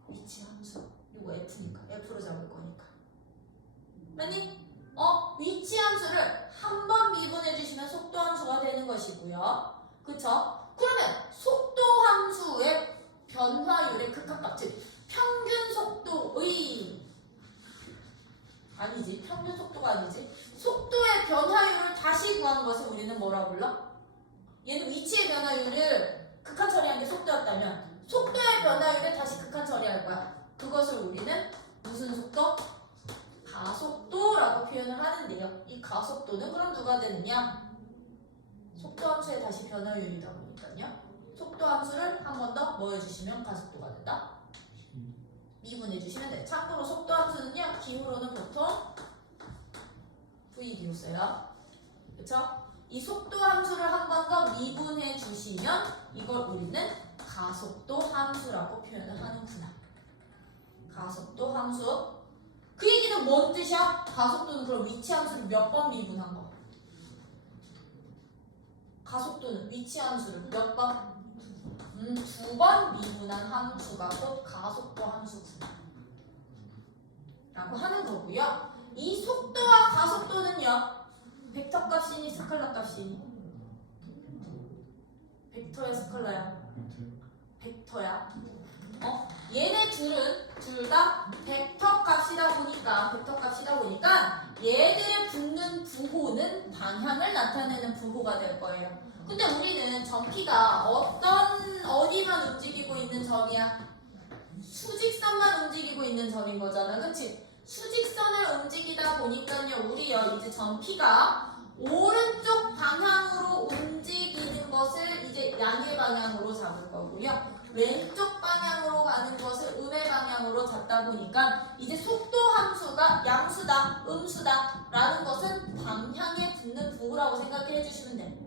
위치 함수. 이거 f니까 f로 잡을 거니까. 맞니? 위치 함수를 한 번 미분해 주시면 속도 함수가 되는 것이고요. 그쵸? 그러면 속도 함수의 변화율의 극한값, 즉 평균 속도의 아니지, 평균 속도가 아니지. 속도의 변화율을 다시 구하는 것을 우리는 뭐라 불러? 얘는 위치의 변화율을 극한 처리한 게 속도였다면 속도의 변화율을 다시 극한 처리할 거야. 그것을 우리는 무슨 속도? 가속도라고 표현을 하는데요. 이 가속도는 그럼 누가 되느냐? 속도 함수의 다시 변화율이다 보니까요. 속도 함수를 한 번 더 뭐 해주시면 가속도가 된다? 미분해주시면 돼. 참고로 속도 함수는요. 기호로는 보통 VD로 써요. 그쵸? 이 속도 함수를 한 번 더 미분해주시면 이걸 우리는 가속도 함수라고 표현을 하는구나. 가속도 함수. 그 얘기는 뭔 뜻이야? 가속도는 그럼 위치 함수를 몇 번 미분한 거? 가속도는 위치 함수를 몇 번? 2번 미분한 함수가 곧 가속도 함수구나 라고 하는 거고요. 이 속도와 가속도는요. 벡터 값이니 스칼라 값이니? 벡터야 스칼라야? 벡터야. 얘네 둘 다 벡터 값이다 보니까 얘들의 붙는 부호는 방향을 나타내는 부호가 될 거예요. 근데 우리는 점 P가 어디만 움직이고 있는 점이야? 수직선만 움직이고 있는 점인 거잖아, 그치? 수직선을 움직이다 보니까요, 우리요 이제 점 P가 오른쪽 방향으로 움직이는 것을 이제 양의 방향으로 잡을 거고요. 왼쪽 방향으로 가는 것을 음의 방향으로 잡다 보니까 이제 속도 함수가 양수다, 음수다 라는 것은 방향에 붙는 부호라고 생각해 주시면 돼.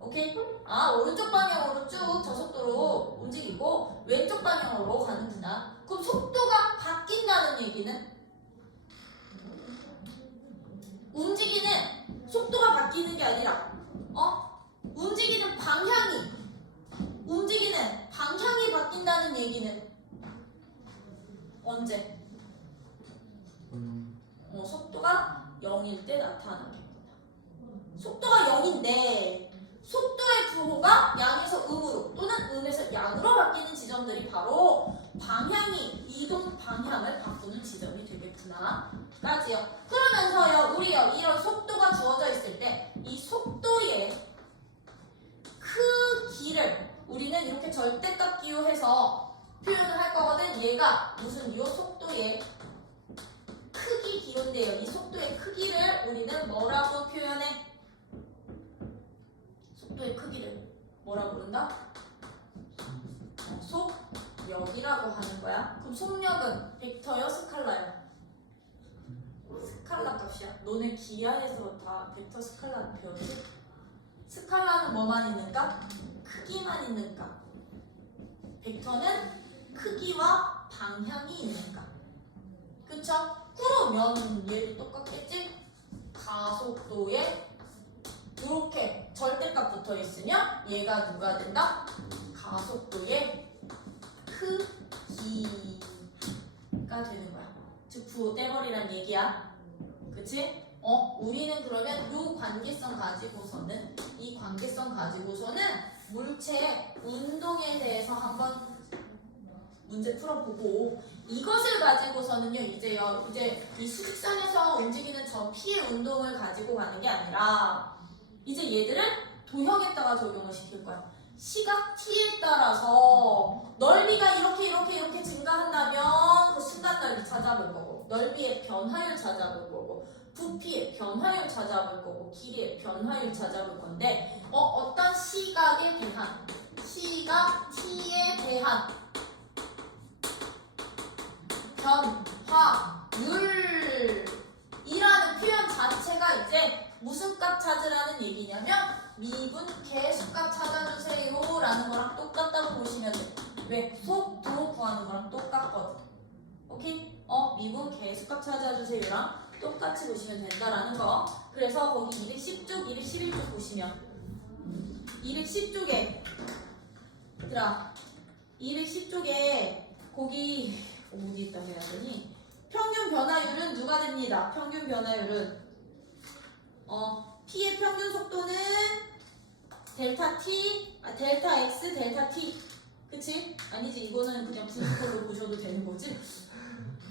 오케이? 오른쪽 방향으로 쭉 저속도로 움직이고 왼쪽 방향으로 가는구나. 그럼 속도가 바뀐다는 얘기는 움직이는 속도가 바뀌는 게 아니라 움직이는 방향이 바뀐다는 얘기는 언제? 음, 속도가 0일 때 나타나는 겁니다. 속도가 0인데 속도의 부호가 양에서 음으로 또는 음에서 양으로 바뀌는 지점들이 바로 방향이 이동 방향을 바꾸는 지점이 되겠구나 까지요. 그러면서요 우리요 이런 속도가 주어져 있을 때 이 속도의 크기를 우리는 이렇게 절대값 기호해서 표현을 할 거거든. 얘가 무슨 요 속도의 크기 기호인데요. 이 속도의 크기를 우리는 뭐라고 표현해? 속도의 크기를 뭐라고 부른다? 속력이라고 하는 거야. 그럼 속력은 벡터요, 스칼라요? 스칼라 값이야. 너네 기하에서 다 벡터 스칼라 배웠지? 스칼라는 뭐만 있는가? 크기만 있는가? 벡터는 크기와 방향이 있는가? 그쵸? 그러면 얘도 똑같겠지? 가속도에 이렇게 절대값 붙어 있으면 얘가 누가 된다? 가속도의 크기가 되는 거야. 즉 부호 떼버리란 얘기야. 그치? 우리는 그러면 이 관계성 가지고서는 이 관계성 가지고서는 물체의 운동에 대해서 한번 문제 풀어보고 이것을 가지고서는요 이제 이 수직선에서 움직이는 저 P의 운동을 가지고 가는 게 아니라 이제 얘들을 도형에다가 적용을 시킬 거야. 시각 T에 따라서 넓이가 이렇게 증가한다면 그 순간 넓이 찾아볼 거고 넓이의 변화율 찾아볼 거고 부피의 변화율 찾아볼 거고 길이의 변화율 찾아볼 건데 어떤 시각에 대한 시각 T에 대한 변화율이라는 표현 자체가 이제 무슨 값 찾으라는 얘기냐면 미분 계수값 찾아주세요 라는 거랑 똑같다고 보시면 돼. 왜? 속도 구하는 거랑 똑같거든. 오케이? 미분 계수값 찾아주세요랑 똑같이 보시면 된다라는 거. 그래서 거기 210쪽, 211쪽 보시면 210쪽에 얘들아 210쪽에 거기 어디 있다 해야 되니? 평균 변화율은 누가 됩니다. 평균 변화율은 P의 평균 속도는 델타 T, 델타 X, 델타 T. 그치? 아니지 이거는 그냥 분수꼴로 보셔도 되는 거지?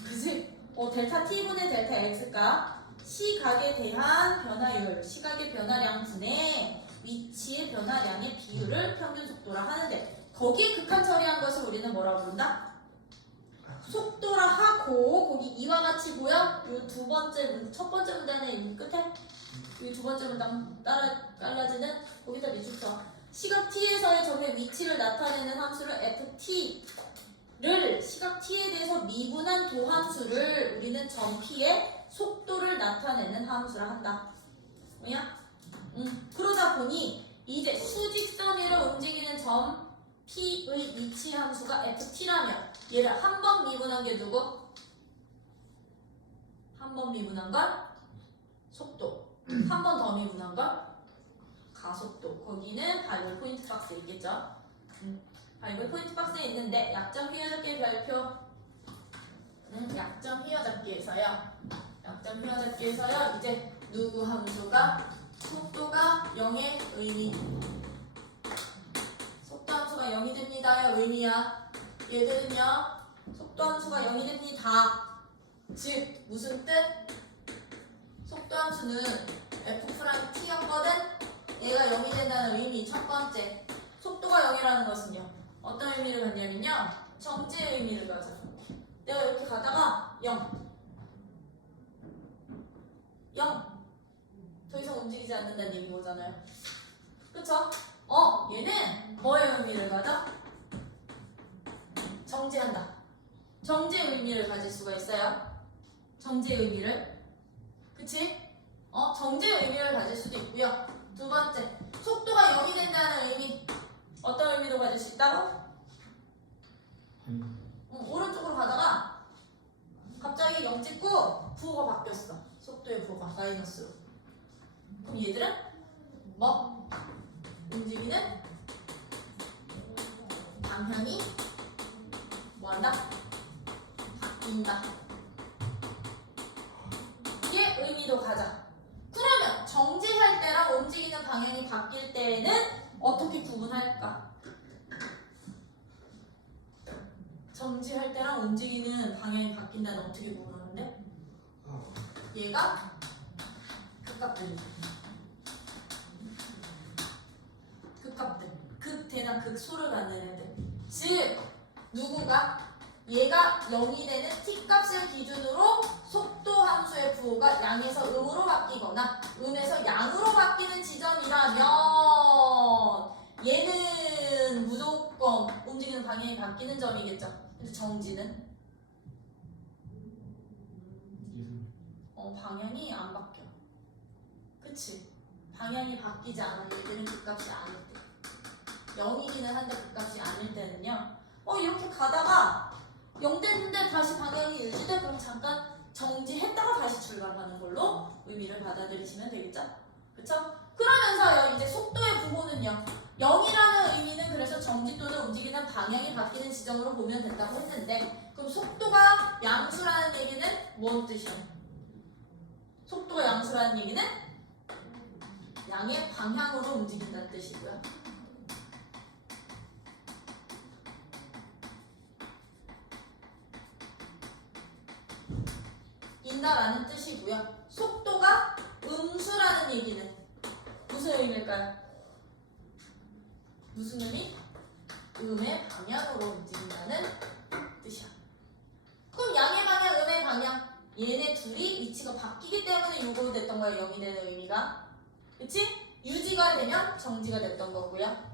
그치? 델타 T분의 델타 X가 시각에 대한 변화율, 시각의 변화량 분의 위치의 변화량의 비율을 평균 속도라 하는데 거기에 극한 처리한 것을 우리는 뭐라고 부른다? 속도라 하고 거기 이와 같이 보여? 이 두 번째 첫 번째 문단의 이 끝에 이 두 번째 문단 따라 깔라지는 거기다 밑줄쳐 시각 T에서의 점의 위치를 나타내는 함수를 FT를 시각 T에 대해서 미분한 도함수를 우리는 점 P의 속도를 나타내는 함수라 한다. 뭐야? 그러다 보니 이제 수직선 위로 움직이는 점 P의 위치 함수가 FT라면 얘를 한 번 미분한 게 누구? 한 번 미분한 걸 속도, 한 번 더 미분한 걸 가속도. 거기는 바이블 포인트 박스에 있겠죠? 바이블 포인트 박스에 있는데 약점 휘어잡기 별표 약점 휘어잡기에서요 이제 누구 함수가 속도가 0의 의미 속도 함수가 0이 됩니다의 의미야. 얘들은요 속도 함수가 0이 됩니다. 즉 무슨 뜻? 속도 함수는 F'랑 T였거든? 얘가 0이 된다는 의미 첫 번째. 속도가 0이라는 것은요 어떤 의미를 갖냐면요 정지의 의미를 가져요. 내가 이렇게 가다가 0 더 이상 움직이지 않는다는 얘기 오잖아요. 그쵸? 얘는 뭐의 의미를 가져? 정지한다. 정지의 의미를 가질 수가 있어요. 정지의 의미를. 그치? 정지의 의미를 가질 수도 있고요. 두 번째, 속도가 0이 된다는 의미. 어떤 의미도 가질 수 있다고? 오른쪽으로 가다가 갑자기 0 찍고 부호가 바뀌었어. 속도의 부호가 마이너스로. 그럼 얘들은 뭐? 움직이는 방향이 한다? 바뀐다. 이게 의미도 가자. 그러면 정지할 때랑 움직이는 방향이 바뀔 때에는 어떻게 구분할까? 정지할 때랑 움직이는 방향이 바뀐다는 어떻게 구분하는데? 얘가 극값들이죠. 극값들. 극대나 극소를 갖는 애들. 즉 누구가? 얘가 0이 되는 t값을 기준으로 속도 함수의 부호가 양에서 음으로 바뀌거나 음에서 양으로 바뀌는 지점이라면 얘는 무조건 움직이는 방향이 바뀌는 점이겠죠. 근데 정지는 방향이 안 바뀌어. 그치? 방향이 바뀌지 않아. 얘들은 극값이 아닐 때. 0이기는 한데 극값이 아닐 때는요. 이렇게 가다가 0 됐는데 다시 방향이 유지돼. 그럼 잠깐 정지했다가 다시 출발하는 걸로 의미를 받아들이시면 되겠죠? 그쵸? 그러면서요, 이제 속도의 부호는요. 0이라는 의미는 그래서 정지 또는 움직이는 방향이 바뀌는 지점으로 보면 된다고 했는데, 그럼 속도가 양수라는 얘기는 뭔 뜻이야? 속도가 양수라는 얘기는 양의 방향으로 움직인다는 뜻이고요. 인다라는 뜻이고요. 속도가 음수라는 얘기는 무슨 의미일까요? 무슨 의미? 음의 방향으로 움직인다는 뜻이야. 그럼 양의 방향, 음의 방향, 얘네 둘이 위치가 바뀌기 때문에 요구됐던 거야. 0이 되는 의미가. 그치? 유지가 되면 정지가 됐던 거고요.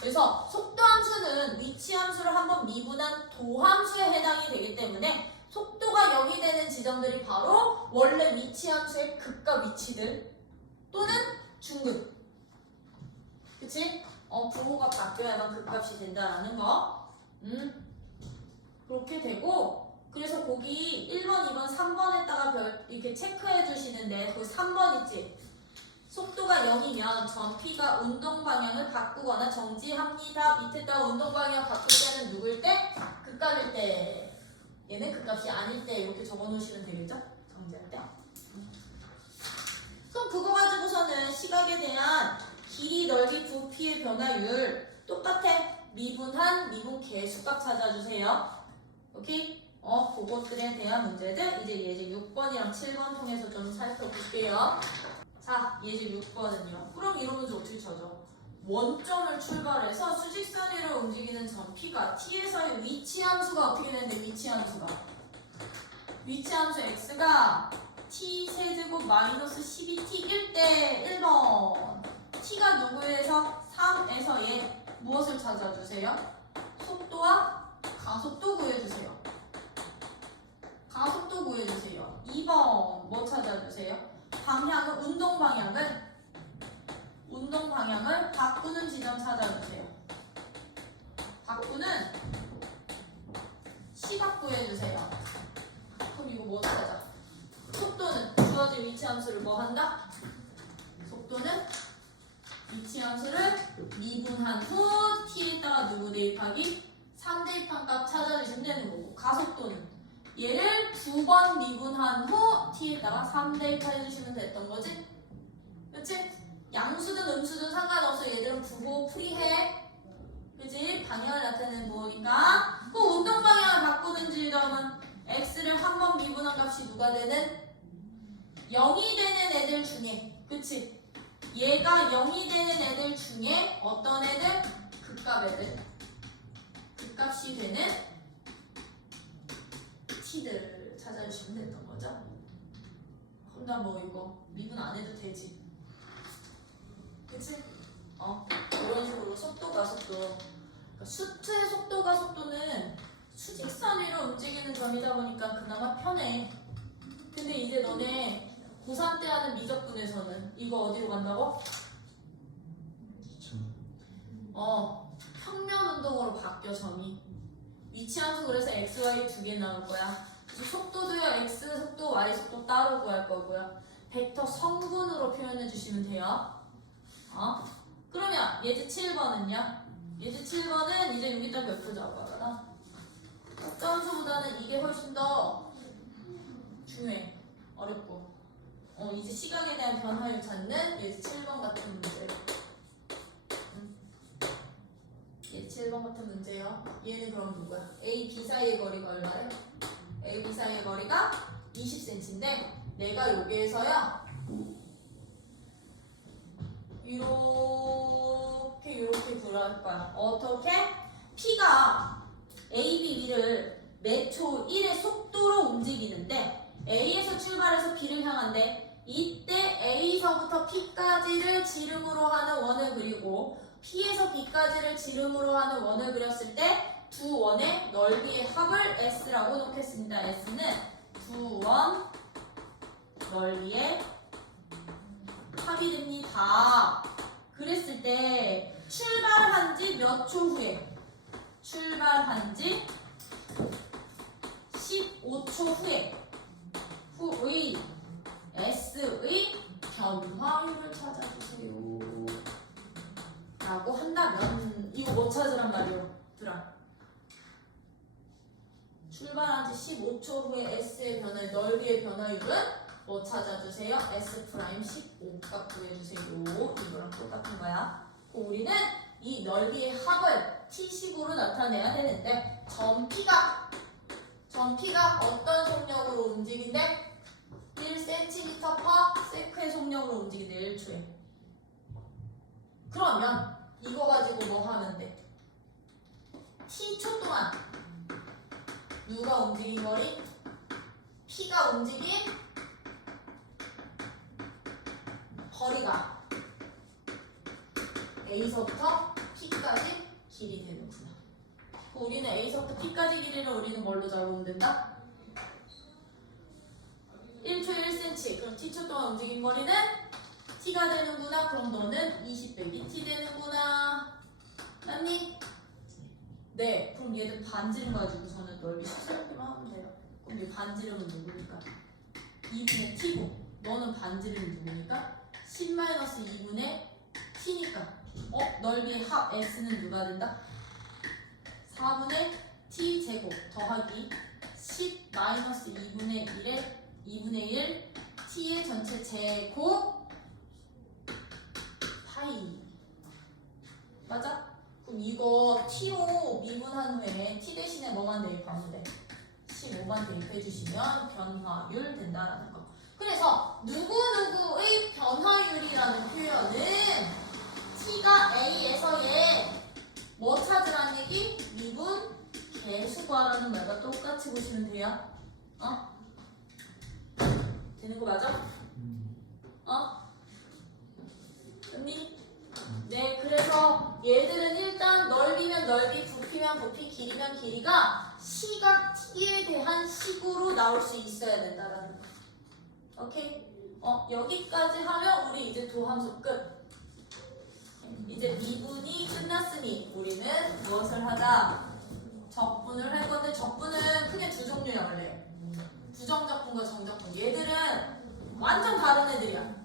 그래서 속도 함수는 위치 함수를 한번 미분한 도함수에 해당이 되기 때문에 속도가 0이 되는 지점들이 바로 원래 위치 함수의 극과 위치들 또는 중극. 그치? 부호가 바뀌어야만 극값이 된다라는 거. 그렇게 되고, 그래서 거기 1번, 2번, 3번에다가 이렇게 체크해 주시는데 그 3번 있지? 속도가 0이면 전 P가 운동 방향을 바꾸거나 정지합니다. 밑에다가 운동 방향 바꿀 때는 누구일 때? 극값일 때. 얘는 극값이 아닐 때 이렇게 적어 놓으시면 되겠죠? 정지할 때. 그럼 그거 가지고서는 시각에 대한 길이, 넓이, 부피의 변화율 똑같아. 미분한 미분 개수값 찾아주세요. 오케이? 그것들에 대한 문제들 이제 예제 6번이랑 7번 통해서 좀 살펴볼게요. 자, 예제 6번은요. 그럼 이런 문제 어떻게 찾아? 원점을 출발해서 수직선 위로 움직이는 점 P가 T에서의 위치 함수가 어떻게 되는데 위치 함수가 x가 T 세제곱 마이너스 12T일 때 1번 T가 누구에서 3에서 얘 무엇을 찾아주세요? 속도와 가속도 구해주세요. 가속도 구해주세요. 2번 뭐 찾아주세요? 방향은 운동 방향을 바꾸는 지점 찾아주세요. 바꾸는 시각 구해주세요. 그럼 이거 뭐 찾아? 속도는 주어진 위치 함수를 뭐 한다? 속도는 위치 함수를 미분한 후 t에다가 누구 대입하기? 3 대입한 값 찾아주시면 되는 거고, 가속도는 얘를 2번 미분한 후 t에다가 3 대입해 주시면 됐던 거지? 그치? 양수든 음수든 상관없어. 얘들은 부호 프리해. 그치? 방향을 나타내는 부호니까. 그 운동 방향을 바꾸는 지점은 x를 한 번 미분한 값이 누가 되는? 0이 되는 애들 중에, 그치? 얘가 0이 되는 애들 중에 어떤 애들? 극값 애들. 극값이 되는 t들을 찾아주시면 됐던 거죠. 그럼 나 뭐 이거 미분 안 해도 되지. 그치? 이런 식으로 속도가 속도. 그러니까 수트의 속도가 속도는 수직선 위로 움직이는 점이다 보니까 그나마 편해. 근데 이제 너네 고3 때 하는 미적분에서는 이거 어디로 간다고? 평면 운동으로 바뀌어 점이. 위치 함수 그래서 x, y 두 개 나올 거야. 속도도요. x 속도, y 속도 따로 구할 거고요. 벡터 성분으로 표현해 주시면 돼요. 그러면 예제 7번은요? 예제 7번은 이제 여기다 몇 표 잡아라. 수보다는 이게 훨씬 더 중요해. 어렵고. 이제 시각에 대한 변화율 찾는 얘 7번 같은 문제. 얘 7번 같은 문제요. 얘는 그럼 누구야? A, B 사이의 거리가 얼마래? A, B 사이의 거리가 20cm인데 내가 여기에서요 이렇게 들어갈 거야. 어떻게? P가 A, B를 매초 1의 속도로 움직이는데 A에서 출발해서 B를 향한데 이때 A서부터 P까지를 지름으로 하는 원을 그리고 P에서 B까지를 지름으로 하는 원을 그렸을 때 두 원의 넓이의 합을 S라고 놓겠습니다. S는 두 원 넓이의 합이 됩니다. 그랬을 때 출발한 지 몇 초 후에? 출발한 지 15초 후의 S의 변화율을 찾아주세요. 라고 한다면 이거 뭐 찾으란 말이에요? 들아. 출발한 지 15초 후에 S의 넓이의 변화율은 뭐 찾아주세요? S 프라임 15값 구해주세요. 이거랑 똑같은 거야. 우리는 이 넓이의 합을 T식으로 나타내야 되는데 점 P가 어떤 속력으로 움직인대? 1cm/s의 속력으로 움직인대. 1초에. 그러면 이거 가지고 뭐 하면 돼? T초 동안 누가 움직인 거리? P가 움직인 거리가 A서부터 P까지 길이 되는구나. 우리는 A서부터 P까지 길이를 우리는 뭘로 잡으면 된다? 1초에 1cm. 그럼 T초 동안 움직인 거리는 T가 되는구나. 그럼 너는 20 빼기 T 되는구나. 맞니? 네. 그럼 얘는 반지름 가지고서는 넓이 수술하기만 하면 돼요. 그럼 얘 반지름은 누구니까? 2분의 T고 너는 반지름이 누구니까? 10-2분의 T니까 넓이의 합 S는 누가 된다? 4분의 T 제곱 더하기 10-2분의 1의 2분의 1 T의 전체 제곱 파이. 맞아? 그럼 이거 T로 미분한 후에 T 대신에 뭐만 대입하면 돼? 15만 대입해 주시면 변화율 된다라는 거. 그래서 누구누구의 변화율이라는 표현은 T가 A에서의 뭐 찾으라는 얘기? 미분 계수 구하라는 말과 똑같이 보시면 돼요. 되는 거 맞아? 언니? 네, 그래서 얘들은 일단 넓이면 넓이, 부피면 부피, 길이면 길이가 시각 T에 대한 식으로 나올 수 있어야 된다라는 거. 오케이? 여기까지 하면 우리 이제 도함수 끝. 이제 미분이 끝났으니 우리는 무엇을 하자? 적분을 할 건데 적분은 크게 두 종류야 원래. 부정적분과 정적분. 얘들은 완전 다른 애들이야.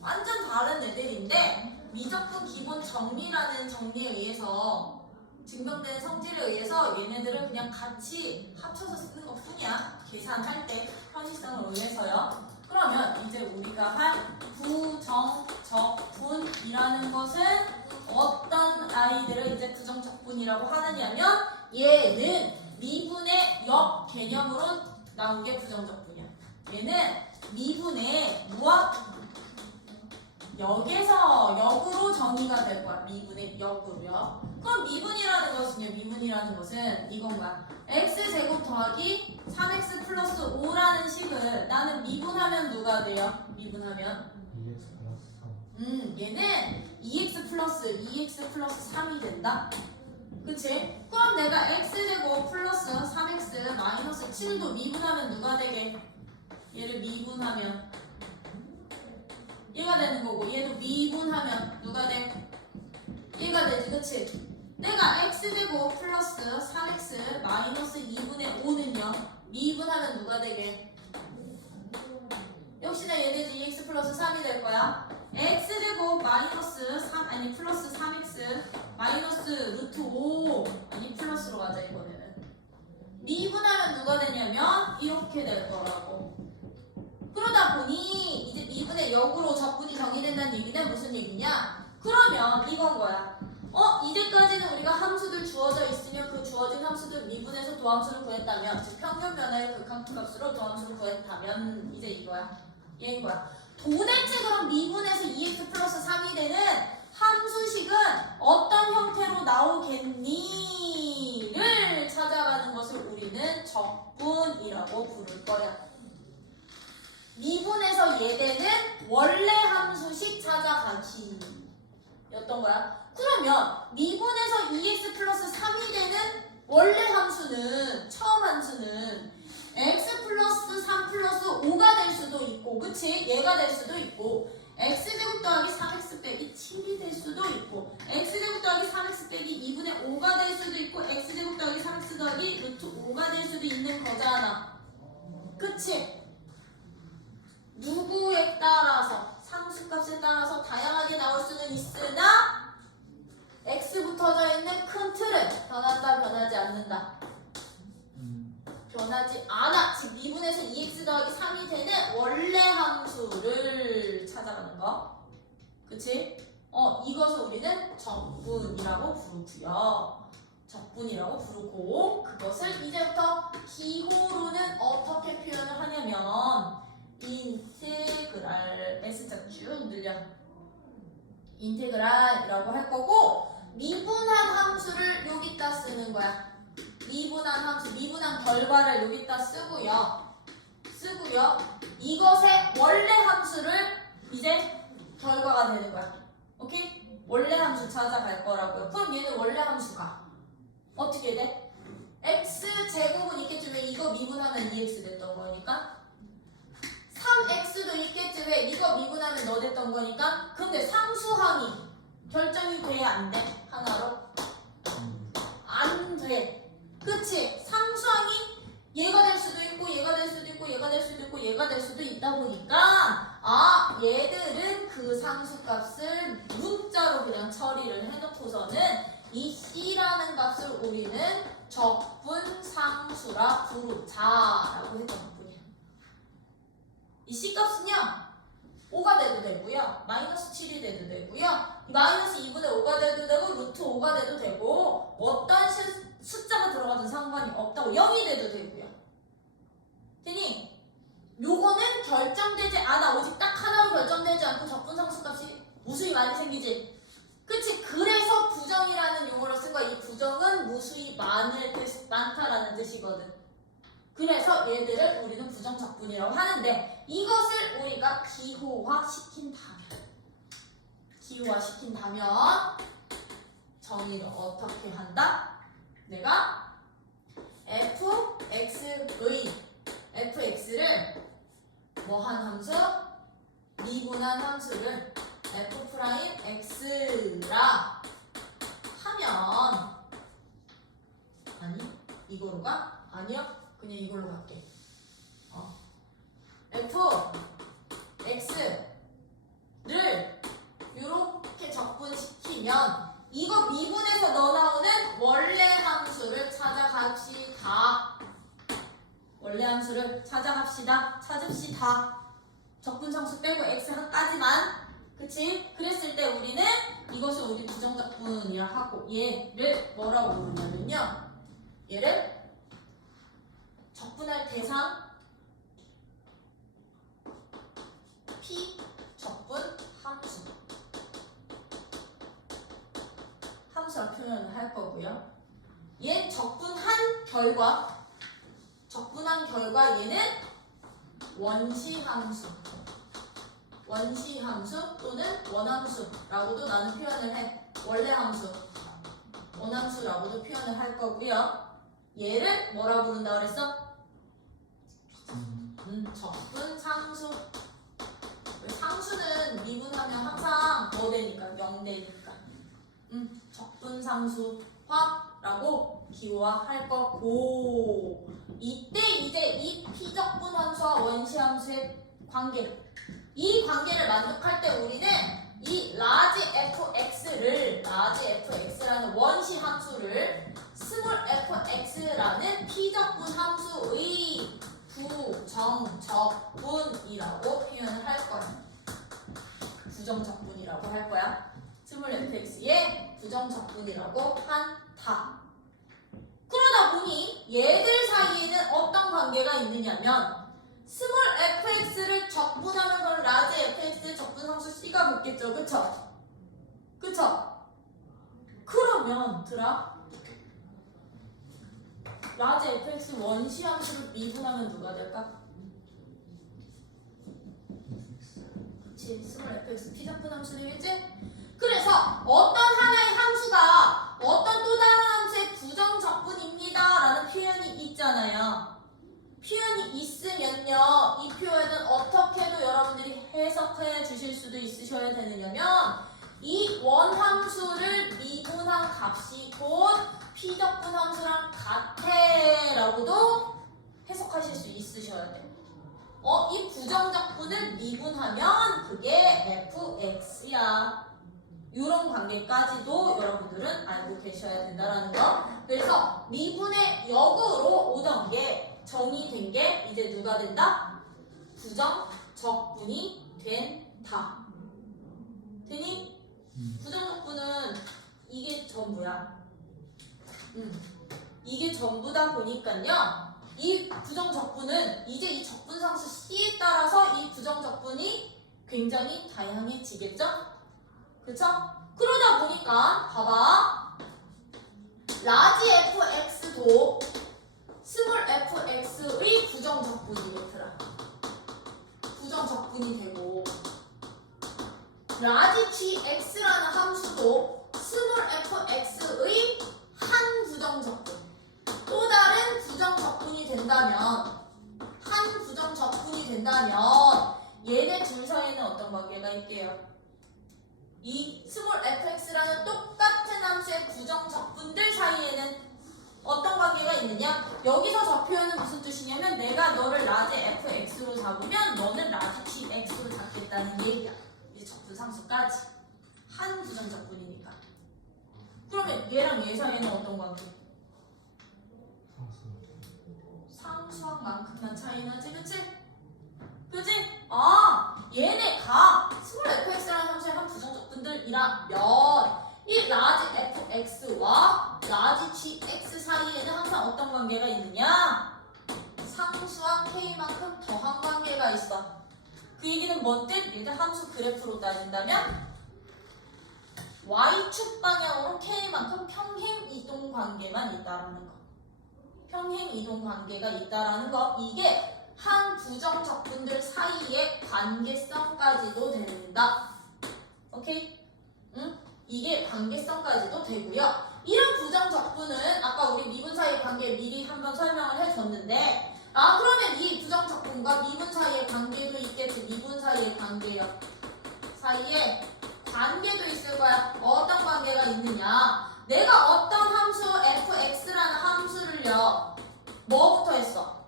완전 다른 애들인데 미적분 기본 정리라는 정리에 의해서 증명된 성질에 의해서 얘네들은 그냥 같이 합쳐서 쓰는 것 뿐이야. 계산할 때 편의성을 위해서요. 그러면 이제 우리가 할 부정적분이라는 것은 어떤 아이들을 이제 부정적분이라고 하느냐면 얘는 미분의 역 개념으로 나온 게 부정적분이야. 얘는 미분의 무엇? 역에서 역으로 정의가 될 거야. 미분의 역으로요. 그럼 미분이라는 것은요. 미분이라는 것은 이건 뭐야? x제곱 더하기 3x 플러스 5라는 식을 나는 미분하면 누가 돼요? 미분하면 2x 플러스 3. 얘는 2x 플러스 3이 된다. 그치? 그럼 내가 x제곱 플러스 3x 마이너스 7도 미분하면 누가 되게? 얘를 미분하면 얘가 되는 거고 얘도 미분하면 누가 돼? 얘가 되지. 그치? 내가 x제곱 플러스 3x 마이너스 2분의 5는요 미분하면 누가 되게? 역시나 얘 되지. 2x 플러스 3이 될 거야. x제곱 마이너스 3 아니 플러스 3x 마이너스 루트 5 아니 플러스로 가자 이번에는 이렇게 될 거라고. 그러다 보니 이제 미분의 역으로 적분이 정의된다는 얘기는 무슨 얘기냐? 그러면 이건 거야. 이제까지는 우리가 함수들 주어져 있으면 그 주어진 함수들 미분해서 도함수를 구했다면, 즉 평균 변화의 극한값으로 도함수를 구했다면 이제 이거야. 얘인 거야. 도대체 그럼 미분해서 2x 플러스 3이 되는 함수식은 어떤 형태로 나오겠니를 찾아가는 것을 우리는 적분이라고 부를 거야. 미분해서 예되는 원래 함수식 찾아가기 였던 거야. 그러면 미분해서 2x 플러스 3이 되는 원래 함수는, 처음 함수는 x 플러스 3 플러스 5가 될 수도 있고, 그치? 얘가 될 수도 있고, x제곱 더하기 3x 빼기 7이 될 수도 있고, x제곱 더하기 3x 빼기 2분의 5가 될 수도 있고, x제곱 더하기 3x 더하기 루트 5가 될 수도 있는 거잖아. 그치? 누구에 따라서, 상수값에 따라서 다양하게 나올 수는 있으나 x 붙어져 있는 큰 틀은 변한다, 변하지 않는다. 변하지 않아. 즉 미분해서 2x 더하기 3이 되는 원래 함수를 찾아가는 거. 그치? 이것을 우리는 적분이라고 부르고요. 적분이라고 부르고, 그것을 이제부터 기호로는 어떻게 표현을 하냐면 인테그랄, S자 쭉 늘려, 인테그랄이라고 할 거고, 미분한 함수를 여기다 쓰는 거야. 미분한 함수, 미분한 결과를 여기다 쓰고요. 이것의 원래 함수를 이제 결과가 되는 거야. 오케이? 원래 함수 찾아갈 거라고요. 그럼 얘는 원래 함수가 어떻게 돼? x제곱은 있겠지. 왜? 이거 미분하면 2x 됐던 거니까. 3x도 있겠지. 왜? 이거 미분하면 너 됐던 거니까. 근데 상수항이 결정이 돼야 안 돼? 하나로? 안 돼. 그치? 상수항이 얘가 될 수도 있고, 얘가 될 수도 있고, 얘가 될 수도 있고, 얘가 될 수도 있다 보니까, 얘들은 그 상수값을 문자로 그냥 처리를 해놓고서는 이 c라는 값을 우리는 적분상수라 부르자라고 했던 것뿐이야. 이 c값은요 5가 돼도 되고요, 마이너스 7이 돼도 되고요, 마이너스 2분의 5가 돼도 되고, 루트 5가 돼도 되고, 어떤 숫자가 들어가든 상관이 없다고, 0이 돼도 되고요. 되니 요거는 결정되지 않아. 오직 딱 하나로 결정되지 않고 적분상수값이 무수히 많이 생기지. 그치? 그래서 부정이라는 용어를 쓴 거야. 이 부정은 무수히 많다라는 뜻이거든. 그래서 얘들을 우리는 부정적분이라고 하는데, 이것을 우리가 기호화시킨다면 정의를 어떻게 한다? 내가 fx를 뭐한 함수? 미분한 함수를 f'x라 하면, 아니 이거로 가? 아니요, 그냥 이걸로 갈게. fx를 이렇게 적분시키면 이거 미분해서 넣어 나오는 원래 함수를 찾아갑시다. 원래 함수를 찾읍시다. 적분상수 빼고 x 한까지만. 그치? 그랬을 때 우리는 이것을 우리 부정적분이라 하고, 얘를 뭐라고 부르냐면요, 얘를 적분할 대상 P적분 함수라 표현을 할 거고요. 얘 적분한 결과 얘는 원시함수 또는 원함수라고도 나는 표현을 해. 원래 함수, 원함수라고도 표현을 할 거고요. 얘를 뭐라 부른다 그랬어? 적분상수. 상수는 미분하면 항상 뭐 되니까? 0 되니까. 적분상수화라고 기호화할 거고, 이때 이제 이 피적분 함수와 원시 함수의 관계, 이 관계를 만족할 때 우리는 이 라지 fx라는 원시 함수를 스몰 fx라는 피적분 함수의 부정적분이라고 표현을 할 거야. 부정적분이라고 할 거야. 스몰 fx의 부정적분이라고 한다. 그러다 보니 얘들 사이에는 어떤 관계가 있느냐면 스몰 fx를 적분하면 그럼 라지 fx의 적분상수 c가 붙겠죠. 그쵸? 그쵸? 그러면 들아 라지 fx 원시함수를 미분하면 누가 될까? 그치, 스몰 fx 피적분 함수 되겠지? 그래서 어떤 하나의 함수가 어떤 또 다른 함수의 부정적분입니다 라는 표현이 있잖아요. 표현이 있으면요, 이 표현은 어떻게도 여러분들이 해석해 주실 수도 있으셔야 되느냐면 이 원함수를 미분한 값이 곧 피적분 함수랑 같아 라고도 해석하실 수 있으셔야 돼요. 이 부정적분을 미분하면 그게 fx야. 이런 관계까지도 여러분들은 알고 계셔야 된다라는 거. 그래서 미분의 역으로 오던 게 정의된 게 이제 누가 된다? 부정적분이 된다. 되니? 부정적분은 이게 전부야. 이게 전부다 보니까요. 이 부정적분은 이제 이 적분상수 C에 따라서 이 부정적분이 굉장히 다양해지겠죠? 그쵸? 그러다 보니까 봐봐. 라지 fx도 스몰 fx의 부정적분이겠더라. 부정적분이 되고 라지 gx라는 함수도 스몰 fx의 한 부정적분, 또 다른 부정적분이 된다면, 한 부정적분이 된다면 얘네 둘 사이에는 어떤 관계가 있게요? 이 스몰 fx라는 똑같은 함수의 부정적분들 사이에는 어떤 관계가 있느냐? 여기서 저 표현은 무슨 뜻이냐면 내가 너를 라지 fx로 잡으면 너는 라지 gx로 잡겠다는 얘기야. 이제 적분상수까지 한 부정적분이니까. 그러면 얘랑 얘 사이에는 어떤 관계? 상수항만큼만 차이 나지, 그치? 그치? 얘네가 스몰 fx라는 함수의 한 부정적분들이라면 이 라지 fx와 라지 gx 사이에는 항상 어떤 관계가 있느냐? 상수항 k만큼 더한 관계가 있어. 그 얘기는 뭔 뜻? 일단 함수 그래프로 따진다면 y축 방향으로 k만큼 평행 이동 관계만 있다라는 거. 평행 이동 관계가 있다라는 거. 이게 한 부정적분들 사이의 관계성까지도 된다. 오케이? 응? 이게 관계성까지도 되고요. 이런 부정적분은 아까 우리 미분 사이의 관계 미리 한번 설명을 해줬는데 그러면 이 부정적분과 미분 사이의 관계도 있겠지. 미분 사이의 관계요. 사이에 관계도 있을 거야. 어떤 관계가 있느냐? 내가 어떤 함수 fx라는 함수를요. 뭐부터 했어?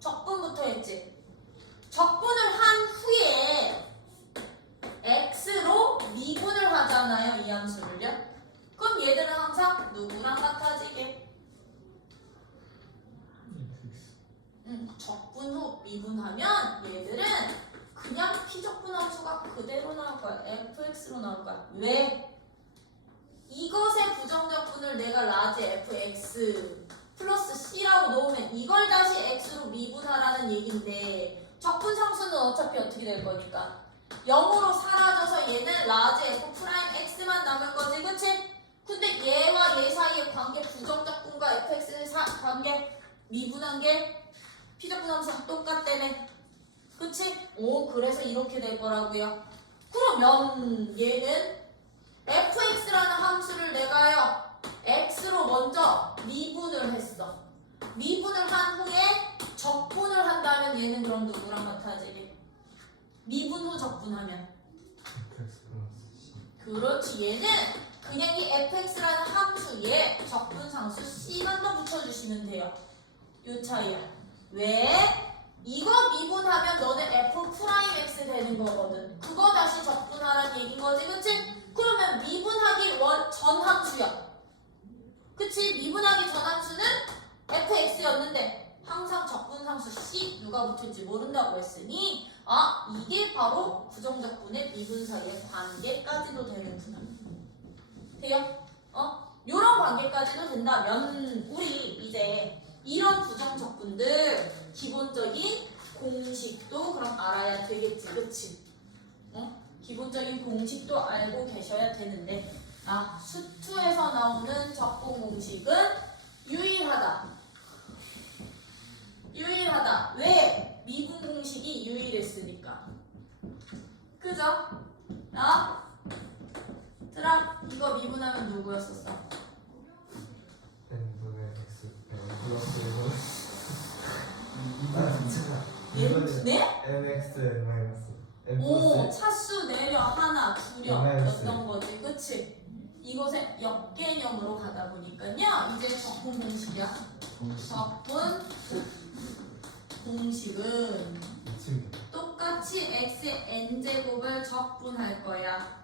적분부터 했지. 적분을 한 후에 x로 미분을 하잖아요. 이 함수를요. 그럼 얘들은 항상 누구랑 같아지게? 적분 후 미분하면 얘들은 그냥 피적분 함수가 그대로 나올 거야. fx로 나올 거야. 왜? 이것의 부정적분을 내가 라지 fx 플러스 c라고 놓으면 이걸 다시 x로 미분하라는 얘긴데 적분 상수는 어차피 어떻게 될 거니까 0으로 사라져서 얘는 라지 f 프라임 x만 남을 거지, 그치? 근데 얘와 얘 사이의 관계 부정적분과 fx의 관계 미분한 게 피적분 함수랑 똑같다네. 그치? 그래서 이렇게 될 거라고요. 그러면 얘는 fx라는 함수를 내가요 x로 먼저 미분을 했어. 미분을 한 후에 적분을 한다면 얘는 그럼 누구랑 같아지게? 미분 후 적분하면 그렇지. 얘는 그냥 이 fx라는 함수에 적분상수 c만 더 붙여주시면 돼요. 요 차이야. 왜? 이거 미분하면 너는 f'(x) 되는 거거든. 그거 다시 적분하라는 얘기인 거지, 그치? 그러면 미분하기 전 함수야. 그치? 미분하기 전 함수는 fx였는데 항상 적분상수 c 누가 붙을지 모른다고 했으니 이게 바로 부정적분의 미분 사이의 관계까지도 되는구나. 돼요? 요런 관계까지도 된다면 우리 이제 이런 부정적분들 기본적인 공식도 그럼 알아야 되겠지, 그치? 기본적인 공식도 알고 계셔야 되는데 수투에서 나오는 적분 공식은 유일하다. 유일하다. 왜? 미분 공식이 유일했으니까. 그죠? 들아, 이거 미분하면 누구였었어? n분의 x 플러스 1분 네? nx n 마이너스 n 오, 플러스 차수 내려 하나 줄여였던 거지, 그치? 이것의 역개념으로 가다 보니까요, 이제 적분 공식이야. 적분 공식은 미칩니다. 똑같이 x의 n제곱을 적분할 거야.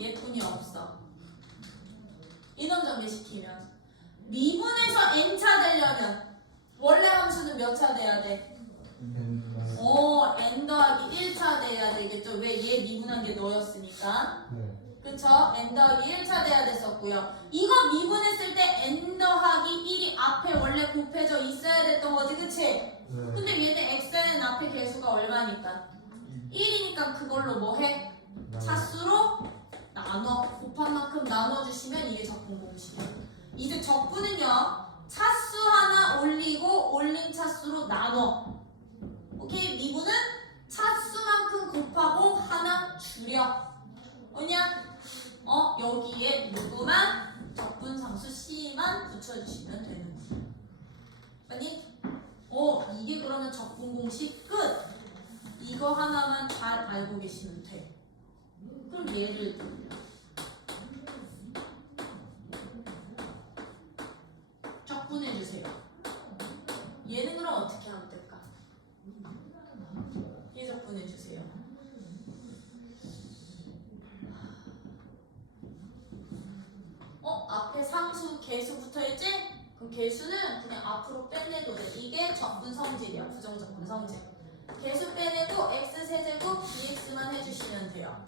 얘뿐이 없어. 인원 정리시키면 미분에서 n차 되려면 원래 함수는 몇 차 돼야 돼? n 더하기 1차 돼야 되겠죠. 왜? 얘 미분한 게 너였으니까. 네. 그쵸? n 더하기 1차 돼야 됐었고요. 이거 미분했을 때 n 더하기 1이 앞에 원래 곱해져 있어야 됐던 거지, 그치? 네. 근데 얘는 x는 앞에 개수가 얼마니까? 1이니까 그걸로 뭐 해? 차수로 나눠. 곱한 만큼 나눠주시면 이게 적분 공식이야. 이제 적분은요, 차수 하나 올리고 올린 차수로 나눠. 오케이? 미분은 차수만큼 곱하고 하나 줄여. 뭐냐? 여기에 누구만? 적분상수 C만 붙여주시면 되는 거야. 아니? 이게 그러면 적분 공식 끝! 이거 하나만 잘 알고 계시면 돼. 그럼 예를 들면 적분해주세요. 얘는 그럼 어떻게 하면 될까? 얘 적분해주세요. 앞에 상수 개수 붙어있지? 그럼 개수는 그냥 앞으로 빼내도 돼. 이게 적분 성질이야. 부정적분 성질. 개수 빼내고 x 세제곱 dx만 해주시면 돼요.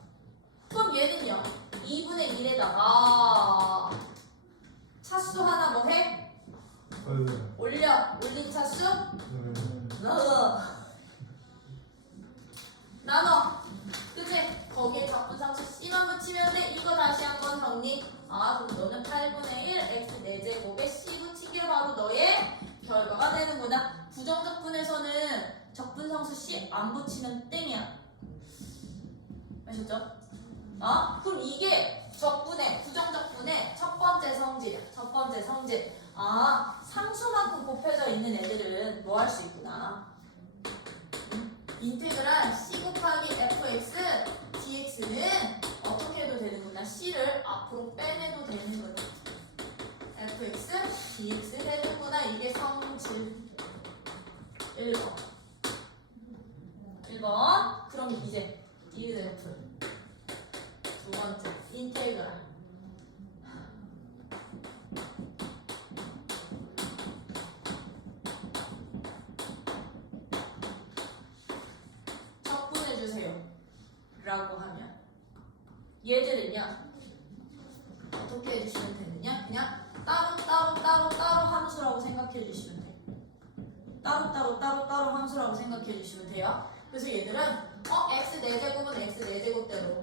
그럼 얘는요, 2분의 1에다가 차수 하나 뭐 해? 올려. 올린 차수 나눠. 그치? 거기에 적분상수 C만 붙이면 돼. 이거 다시 한번 정리. 그럼 너는 8분의 1 x 4제곱에 C 붙이기 바로 너의 결과가 되는구나. 부정적분에서는 적분상수 C 안 붙이면 땡이야. 아셨죠? 그럼 이게 적분의, 부정적분의 첫 번째 성질이야. 첫 번째 성질. 상수만큼 곱해져 있는 애들은 뭐 할 수 있구나. 인테그랄 C 곱하기 fx dx는 어떻게 해도 되는구나. C를 앞으로 빼내도 되는 거지. fx dx 되는구나. 이게 성질 1번. 1번. 그럼 이제 디귿f 두 번째 인테그랄. 적분해주세요 라고 하면 얘들은요 어떻게 해주시면 되느냐? 그냥 따로 함수라고 생각해 주시면 돼. 따로 함수라고 생각해 주시면 돼요. 그래서 얘들은 x 4제곱은 x 4제곱대로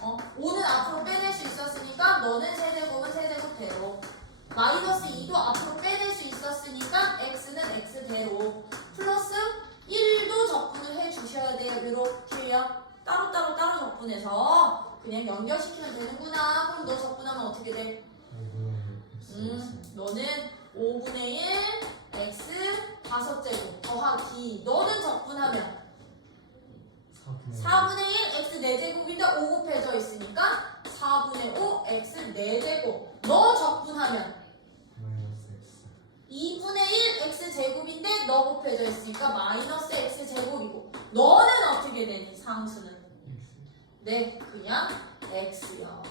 5는 앞으로 빼낼 수 있었으니까 너는 세제곱은 세제곱대로 마이너스 2도 앞으로 빼낼 수 있었으니까 x는 x대로 플러스 1도 적분을 해주셔야 돼요. 이렇게요. 따로 적분해서 그냥 연결시키면 되는구나. 그럼 너 적분하면 어떻게 돼? 너는 5분의 1 x 5제곱 더하기 너는 적분하면 4분의 1 x 4제곱인데 5 곱해져 있으니까 4분의 5 x 4제곱 너 적분하면 2분의 1 x 제곱인데 너 곱해져 있으니까 마이너스 x 제곱이고 너는 어떻게 되니? 상수는 네 그냥 x요.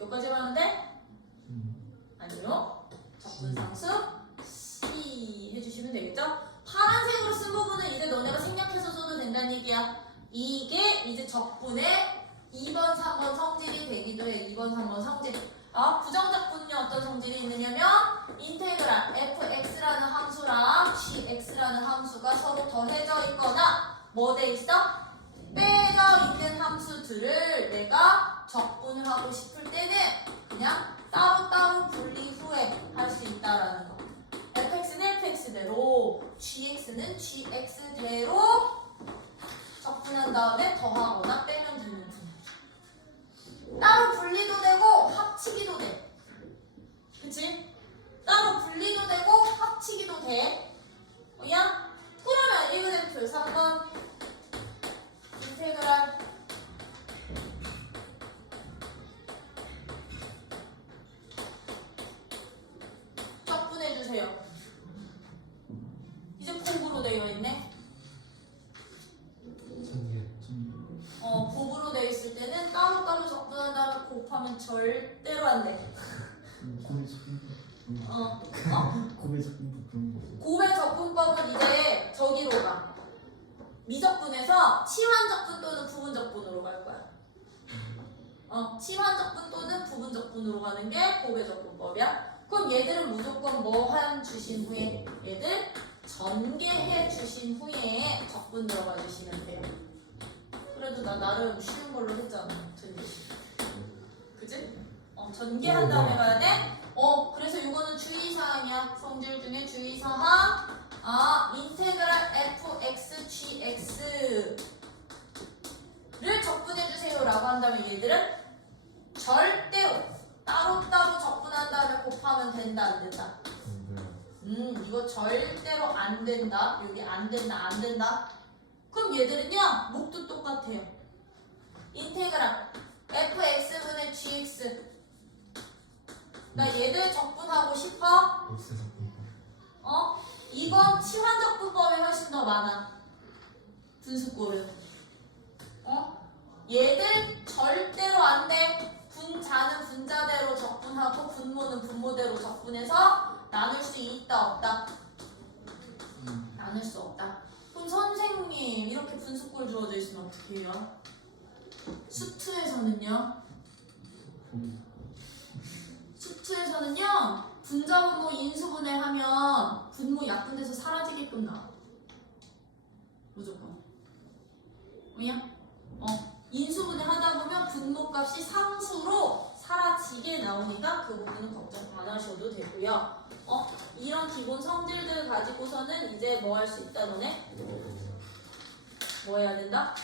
여기까지만 하면 돼? 아니요. 적분상수 C 해주시면 되겠죠? 파란색으로 쓴 부분은 이제 너네가 생략해서 써도 된다는 얘기야. 이게 이제 적분의 2번, 3번 성질이 되기도 해. 2번, 3번 성질. 부정적분은요 어떤 성질이 있느냐면 인테그랄 fx라는 함수랑 gx라는 함수가 서로 더해져 있거나 뭐 돼 있어? 빼져 있는 함수들을 내가 적분을 하고 싶을 때는 그냥 따로따로 분리 후에 할 수 있다라는 거. fx는 fx대로, gx는 gx대로 적분한 다음에 더하거나 빼면 되는 분. 따로 분리도 되고 합치기도 돼. 그치? 따로 분리도 되고 합치기도 돼. 뭐야? 그러면 이그젠플 3번 인테그랄 적분해주세요. 이제 곱으로 되어 있네. 전개. 곱으로 되어 있을 때는 따로따로 적분한 다음에 곱하면 절대로 안 돼. 곱의 적분법. 곱의 적분법 그런 거. 곱의 적분법은 이제 저기로 가. 미적분에서 치환적분 또는 부분적분으로 갈 거야. 치환적분 또는 부분적분으로 가는 게 곱의 적분법이야. 그럼 얘들은 무조건 뭐 한 주신 후에 얘들 전개해 주신 후에 적분 들어가 주시면 돼요. 그래도 나 나름 쉬운 걸로 했잖아. 전개. 그치? 전개한 다음에 가야 돼. 그래서 이거는 주의사항이야. 성질 중에 주의사항. 인테그랄 fx gx를 적분해주세요 라고 한다면 얘들은 절대로 따로따로 적분한 다음에 곱하면 된다 안 된다? 이거 절대로 안 된다. 여기 안 된다 안 된다. 그럼 얘들은요 목도 똑같아요. 인테그랄 fx분의 gx. 나 얘들 적분하고 싶어? X 적분법. 이건 치환적분법이 훨씬 더 많아. 분수꼴은. 얘들 절대로 안 돼. 분자는 분자대로 적분하고 분모는 분모대로 적분해서 나눌 수 있다 없다? 나눌 수 없다. 그럼 선생님 이렇게 분수꼴 주어져 있으면 어떻게 해요? 수투에서는요? 수투에서는요 분자분모 인수분해 하면 분모 약분돼서 사라지게끔 나와. 무조건. 뭐야? 인수분해 하다 보면 분모 값이 상수로 사라지게 나오니까 그 부분은 걱정 안 하셔도 되고요. 이런 기본 성질들 가지고서는 이제 뭐 할 수 있다 너네? 뭐 해야 된다?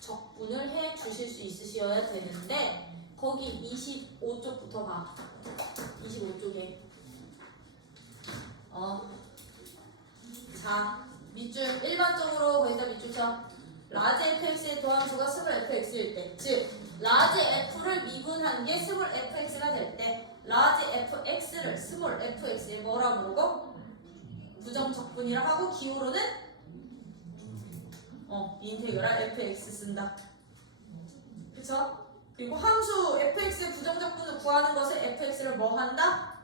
적분을 해 주실 수 있으셔야 되는데 거기 25쪽부터 봐. 25쪽에 자 밑줄 일반적으로 거기다 밑줄 쳐. 라지 fx의 도함수가 스몰 fx일 때, 즉 라지 f를 미분한 게 스몰 fx가 될 때 라지 fx를 스몰 fx에 뭐라 부르고? 부정적분이라 하고 기호로는 인테그랄 fx 쓴다. 그쵸? 그리고 함수 fx의 부정적분을 구하는 것에 fx를 뭐 한다?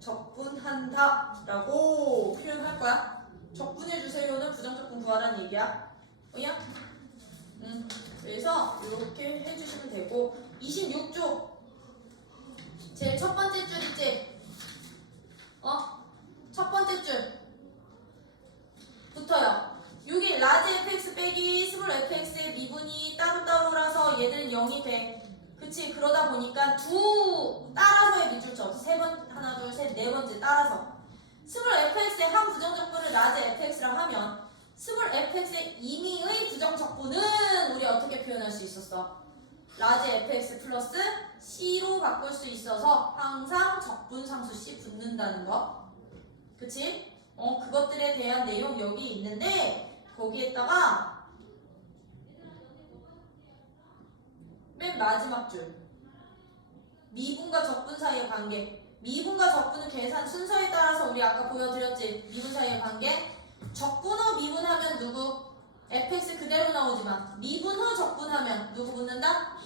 적분한다 라고 표현할 거야. 적분해주세요는 부정적분 구하라는 얘기야. 뭐야? 그래서 이렇게 해주시면 되고 26쪽 제일 첫 번째 줄 있지? 첫 번째 줄 붙어요. 여기 라지 fx 빼기 스몰 fx의 미분이 따로따로라서 얘들은 0이 돼. 그치? 그러다 보니까 두 따라서의 밑줄 쳐. 세 번, 하나, 둘, 셋, 네 번째 따라서. 스몰 fx의 한 부정적분을 라지 fx라고 하면 스몰 fx의 임의의 부정적분은 우리 어떻게 표현할 수 있었어? 라지 fx 플러스 c로 바꿀 수 있어서 항상 적분상수 c 붙는다는 거. 그치? 그것들에 대한 내용 여기 있는데 거기에다가 맨 마지막 줄 미분과 적분 사이의 관계. 미분과 적분은 계산 순서에 따라서 우리 아까 보여드렸지. 미분 사이의 관계. 적분 후 미분하면 누구? fx 그대로 나오지만 미분 후 적분하면 누구 붙는다?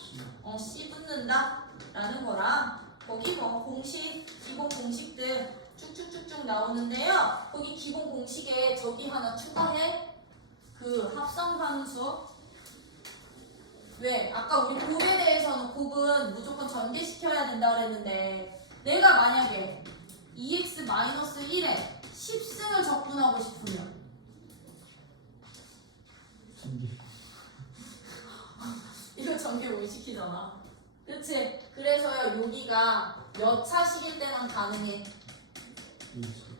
c 붙는다 라는 거랑 거기 뭐 공식 기본 공식들 쭉쭉쭉쭉 쭉 나오는데요. 거기 기본 공식에 저기 하나 추가해. 그 합성함수. 왜? 아까 우리 곱에 대해서는 곱은 무조건 전개시켜야 된다 그랬는데 내가 만약에 2x-1에 10승을 적분하고 싶으면 전개. 이거 전개 못 시키잖아. 그치? 그래서요 여기가 몇 차식일 때만 가능해?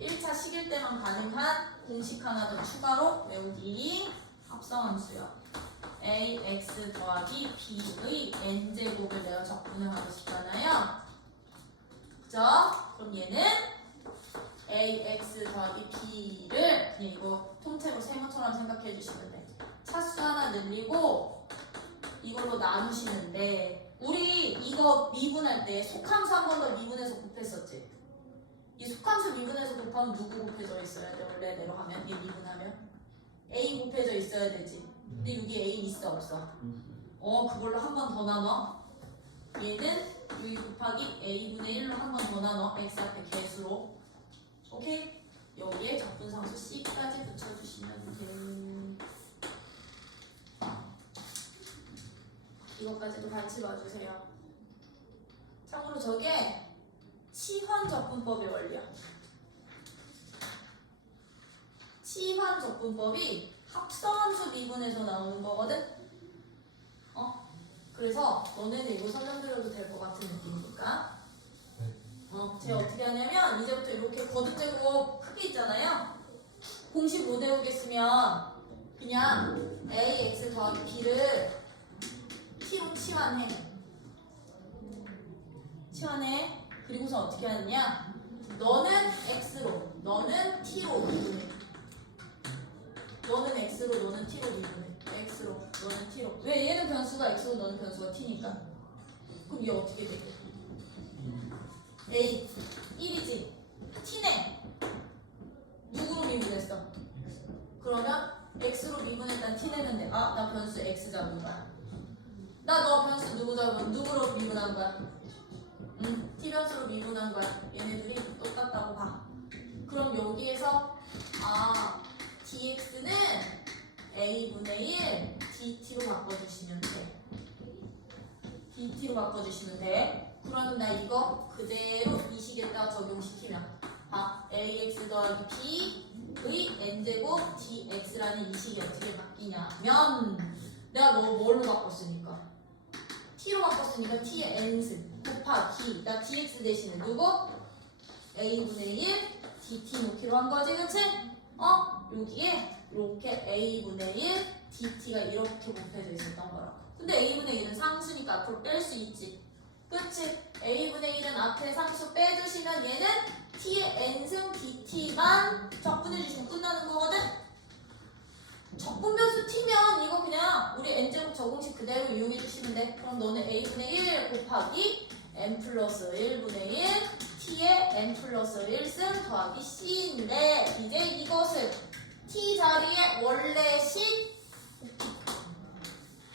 1차 식일 때만 가능한 공식 하나 더 추가로 외우기. 합성함수요. ax 더하기 b의 n제곱을 내가 적분을 하고 싶잖아요. 그죠? 그럼 얘는 ax 더하기 b를 그냥 이거 통째로 세모처럼 생각해 주시면 돼. 차수 하나 늘리고 이걸로 나누시는데 우리 이거 미분할 때 속함수 한 번 더 미분해서 곱했었지? 이 속함수 미분해서 곱하면 누구 곱해져 있어야 돼? 원래대로 하면 이게 미분하면 a 곱해져 있어야 되지. 근데 여기 a 있어 없어? 그걸로 한 번 더 나눠. 얘는 여기 곱하기 a분의 1로 한 번 더 나눠. x 앞에 개수로. 오케이? 여기에 적분상수 c까지 붙여주시면 돼. 이것까지도 같이 봐주세요. 참고로 저게 치환적분법의 원리야. 치환적분법이 합성함수 미분에서 나오는 거거든? 그래서 너네는 이거 설명드려도 될 것 같은 느낌이니까. 제가 어떻게 하냐면 이제부터 이렇게 거듭되고 크게 있잖아요. 공식 못 외우겠으면 그냥 ax 더하기 b를 t로 치환해. 그리고서 어떻게 하느냐? 너는 x로, 너는 t로 미분해. 너는 x로, 너는 t로 미분해. x로, 너는 t로. 왜? 얘는 변수가 x고 너는 변수가 t니까. 그럼 얘 어떻게 돼? a 1이지. t네. 누구로 미분했어? 그러면 x로 미분했다는 t내면 돼. 아, 나 변수 x 잡은 거야. 나 너 변수 누구 잡은? 누구로 미분한 거야? t 변수로 미분한 거야. 얘네들이 똑같다고 봐. 그럼 여기에서 dx는 a분의 1 dt로 바꿔주시면 돼. dt로 바꿔주시면 돼. 그러면 나 이거 그대로 이 식에다가 적용시키면 ax 더하기 b의 n제곱 dx라는 이 식이 어떻게 바뀌냐면 내가 너 뭘로 바꿨으니까 t로 바꿨으니까 t의 n승 곱하기 나 dx 대신에 누구? a분의 1 dt 놓기로 한 거지, 그치? 여기에 이렇게 a분의 1 dt가 이렇게 곱해져 있었던 거라고. 근데 a분의 1은 상수니까 앞으로 뺄 수 있지, 그치? a분의 1은 앞에 상수 빼주시면 얘는 t의 n승 dt만 적분해주시면 끝나는 거거든? 적분변수 t면 이거 그냥 우리 n제곱 적응식 그대로 이용해주시면 돼. 그럼 너는 a분의 1 곱하기 n 플러스 1분의 1 t의 n 플러스 1승 더하기 c인데 이제 이것을 t 자리에 원래식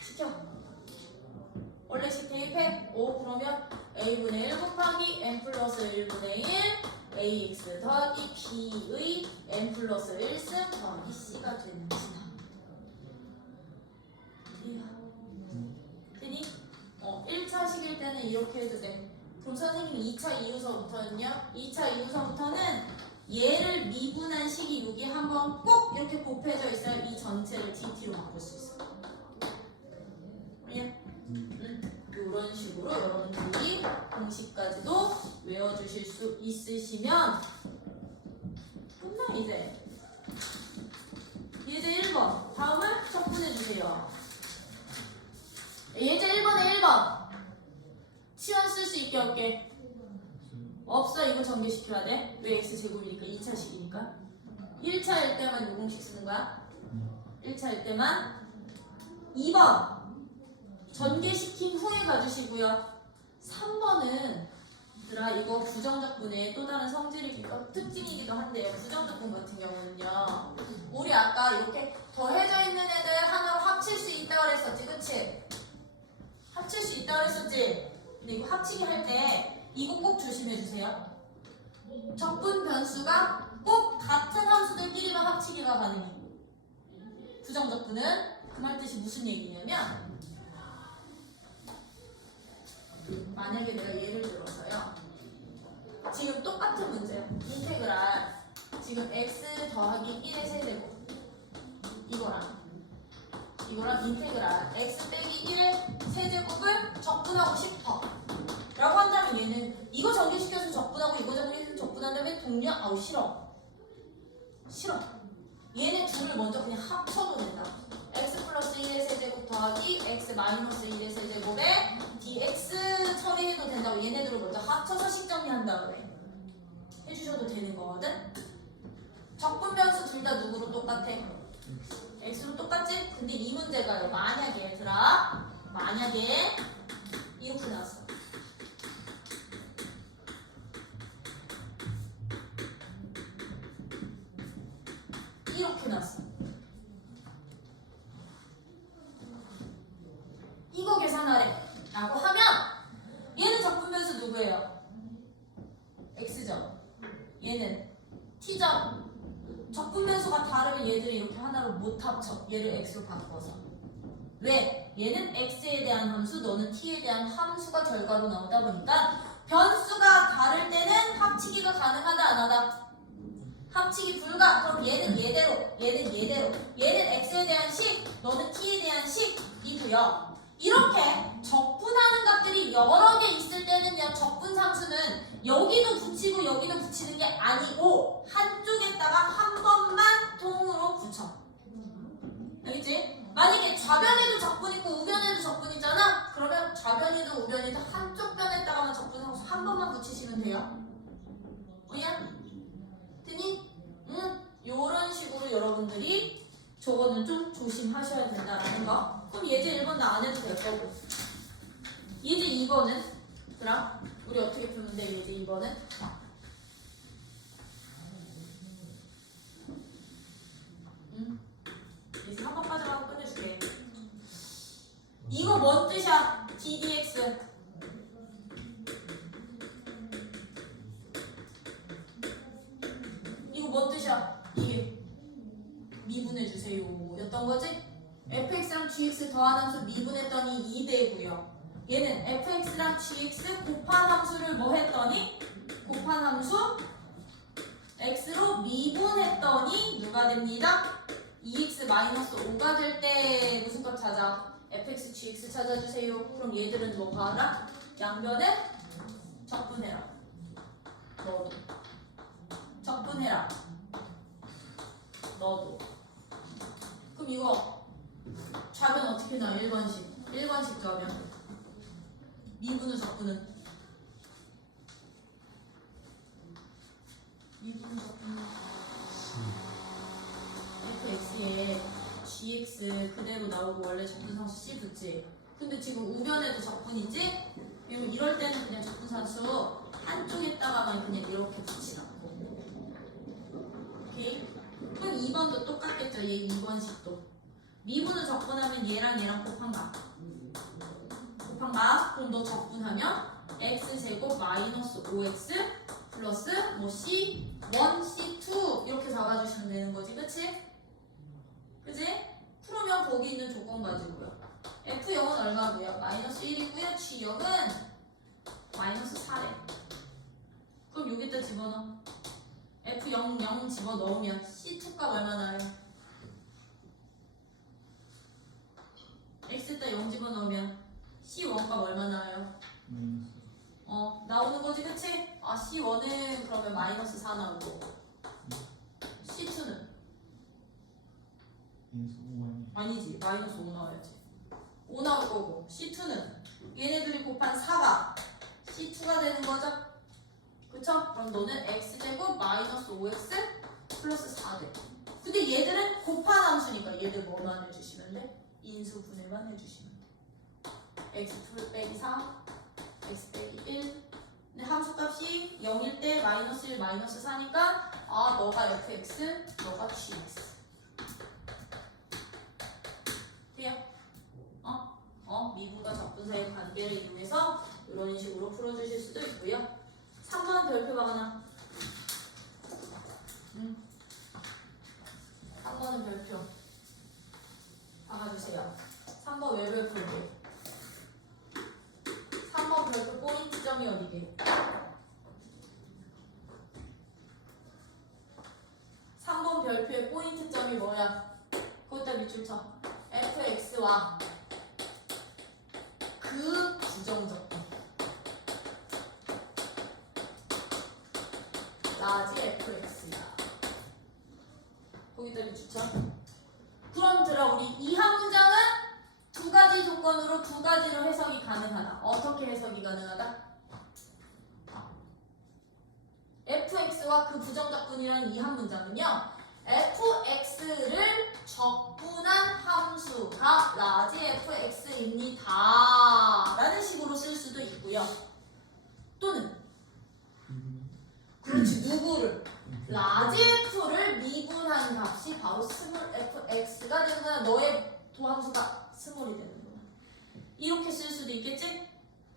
시켜. 원래식 대입해. 그러면 a분의 1 곱하기 n 플러스 1분의 1 ax 더하기 b의 n 플러스 1승 더하기 c가 되는 거다. 되니? 1차식일 때는 이렇게 해도 돼. 그럼 선생님이 2차 이유서부터는요? 2차 이유서부터는 얘를 미분한 식이 여기 한번 꼭 이렇게 곱해져 있어야 이 전체를 dt로 바꿀 수 있어. 이런 식으로 여러분들이 공식까지도 외워주실 수 있으시면 끝나 이제. 예제 1번 다음을 적분해주세요. 예제 1번에 1번 치환 쓸 수 있게 없게? 없어. 이거 전개시켜야 돼. 왜 x제곱이니까 2차식이니까 1차일 때만 요공식 쓰는 거야. 1차일 때만. 2번 전개시킨 후에 가주시고요. 3번은 얘들아 이거 부정적분의 또 다른 성질이기도 특징이기도 한데요. 부정적분 같은 경우는요, 우리 아까 이렇게 더해져 있는 애들 하나로 합칠 수 있다고 그랬었지, 그치? 합칠 수 있다고 그랬었지? 근데 이거 합치기 할 때 이거 꼭 조심해 주세요. 적분 변수가 꼭 같은 함수들끼리만 합치기가 가능해. 부정적분은 그 말 뜻이 무슨 얘기냐면 만약에 내가 예를 들어서요. 지금 똑같은 문제야. 인테그랄 지금 x 더하기 1의 세제곱 이거랑 인테그랄 x 빼기 1의 세제곱을 적분하고 싶어 라고 한다면 얘는 이거 전개시켜서 적분하고 이거 전개시켜서 적분한다면 동료 아우 싫어 얘네 둘을 먼저 그냥 합쳐도 된다. x 플러스 1의 세제곱 더하기 x 마이너스 1의 세제곱에 dx 처리해도 된다고 얘네들을 먼저 합쳐서 식정리한 다음에 해주셔도 되는 거거든. 적분 변수 둘 다 누구로 똑같아? x로 똑같지? 근데 이 문제가요. 만약에 얘들아 만약에 이렇게 나왔어. 이렇게 나왔어. 이거 계산하래 라고 하면 얘는 적분 변수 누구예요? x죠. 얘는 t죠. 적분 변수가 다르면 얘들을 이렇게 하나로 못 합쳐. 얘를 x로 바꿔서. 왜? 얘는 x에 대한 함수, 너는 t에 대한 함수가 결과로 나오다 보니까 변수가 다를 때는 합치기가 가능하다 안 하다? 합치기 불가. 그럼 얘는 얘대로 얘는 x에 대한 식, 너는 t에 대한 식이고요. 이렇게 적분하는 값들이 여러 개 있을 때는요, 적분 상수는 여기도 붙이고 여기도 붙이는 게 아니고 한쪽에다가 한 번만 통으로 붙여. 알겠지? 만약에 좌변에도 적분 있고 우변에도 적분 있잖아? 그러면 좌변이든 우변이든 한쪽 변에다가만 적분 상수 한 번만 붙이시면 돼요. 뭐야? 됐니? 응? 요런 식으로 여러분들이 저거는 좀 조심하셔야 된다라는 거. 그럼 예제 1번 나 안 해도 될 거고. 예제 2번은? 그럼 우리 어떻게 푸면 돼? 예제 2번은? 응? 예제 한 번까지만 하고 끝내줄게. 이거 뭔 뜻이야? ddx. 이거 뭔 뜻이야? 이게 미분해주세요 였던 거지? fx랑 gx 더한 함수 미분했더니 2대고요. 얘는 fx랑 gx 곱한 함수를 뭐 했더니? 곱한 함수 x로 미분했더니 누가 됩니다? 2x-5가 될 때 무슨 값 찾아? fx, gx 찾아주세요. 그럼 얘들은 뭐 봐라? 양변에 적분해라. 너도 적분해라. 너도. 그럼 이거 좌변 어떻게 나와? 1번식 좌변. 미분은 적분은? 미분은 적분은? fx에 gx 그대로 나오고 원래 적분상수 c 붙지? 근데 지금 우변에도 적분이지? 그러면 이럴 때는 그냥 적분상수 한쪽에다가만 그냥 이렇게 붙이라고. 오케이? 그럼 2번도 똑같겠죠? 얘 2번식도. 미분을 적분하면 얘랑 곱한 값. 그럼 너 적분하면 x제곱 마이너스 5x 플러스 뭐 c1, c2 이렇게 잡아주시면 되는 거지. 그치? 풀으면 거기 있는 조건 가지고요. f0은 얼마고요? 마이너스 1이고요. g0은 마이너스 4래. 그럼 여기다 집어넣어. f0, 0 집어넣으면 c2값 얼마 나요? x에다 0 집어넣으면 c1값 얼마 나와요? 나오는 거지, 그치? 아, c1은 그러면 마이너스 4 나오고 c2는? 아니지, 마이너스 5 나와야지. 5 나올 거고 c2는? 얘네들이 곱한 4가 c2가 되는 거죠? 그쵸? 그럼 너는 x제곱 마이너스 5x 플러스 4대. 근데 얘들은 곱한 함수니까 얘들 뭐만 해주시면 돼? 인수분해만 해주시면 돼. x 빼기 4, x 빼기 1. 근데 함수값이 0일 때 마이너스 1, 마이너스 4니까 아, 너가 fx, 너가 gx. 돼요? 미분과 적분 사이의 관계를 이용해서 이런 식으로 풀어주실 수도 있고요. 3번 별표 박아놔. 별표의 포인트점이 뭐야? 거기다 밑줄 쳐. fx와 그 부정적분 라지 fx야. 거기다 밑줄 쳐. 그럼 들어 우리 이 한 문장은 두 가지 조건으로 두 가지로 해석이 가능하다. 어떻게 해석이 가능하다? fx와 그 부정적분이라는 이 한 문장은요. fx를 적분한 함수가 라지 fx입니다. 라는 식으로 쓸 수도 있고요. 또는 그렇지 누구를? 라지 f를 미분한 값이 바로 스몰 fx가 되는 거야. 너의 도함수가 스몰이 되는 거야. 이렇게 쓸 수도 있겠지?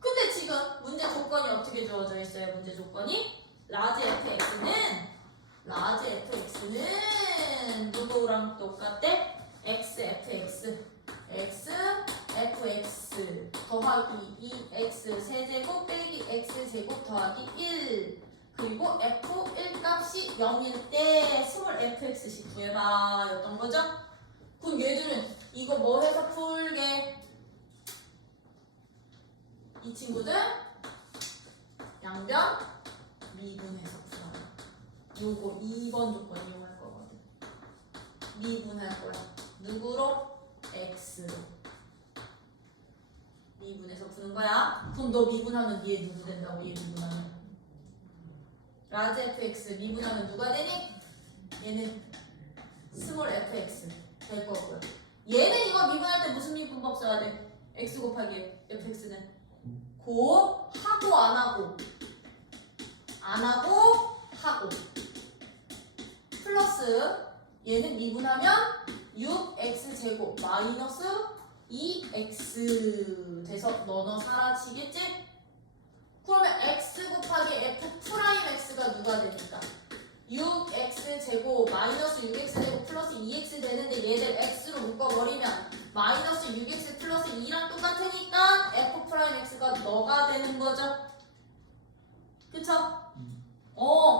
근데 지금 문제 조건이 어떻게 주어져 있어요? 문제 조건이 라지 fx는 누구랑 똑같대? x fx 더하기 2x 세제곱 빼기 x 제곱 더하기 1 그리고 f1 값이 0일 때 스몰 fx씩 구해봐 였던 거죠? 그럼 얘들은 이거 뭐 해서 풀게? 이 친구들 양변 미분해서 풀어요. 요거 2번 조건 이용할 거거든. 미분할 거야. 누구로? x로. 미분해서 푸는 거야. 그럼 너 미분하면 얘 누구 된다고? 얘 미분하면 라지 fx 미분하면 누가 되니? 얘는 스몰 fx 될 거고요. 얘는 이거 미분할 때 무슨 미분법 써야 돼? x 곱하기 fx는 고 하고 안 하고 하고 플러스 얘는 미분하면 6x제곱 마이너스 2x 돼서 너너 사라지겠지? 그러면 x 곱하기 f 프라임 x가 누가 되니까 6x제곱 마이너스 6x제곱 플러스 2x 되는데 얘들 x로 묶어버리면 마이너스 6x 플러스 2랑 똑같으니까 f 프라임 x가 너가 되는 거죠. 그쵸?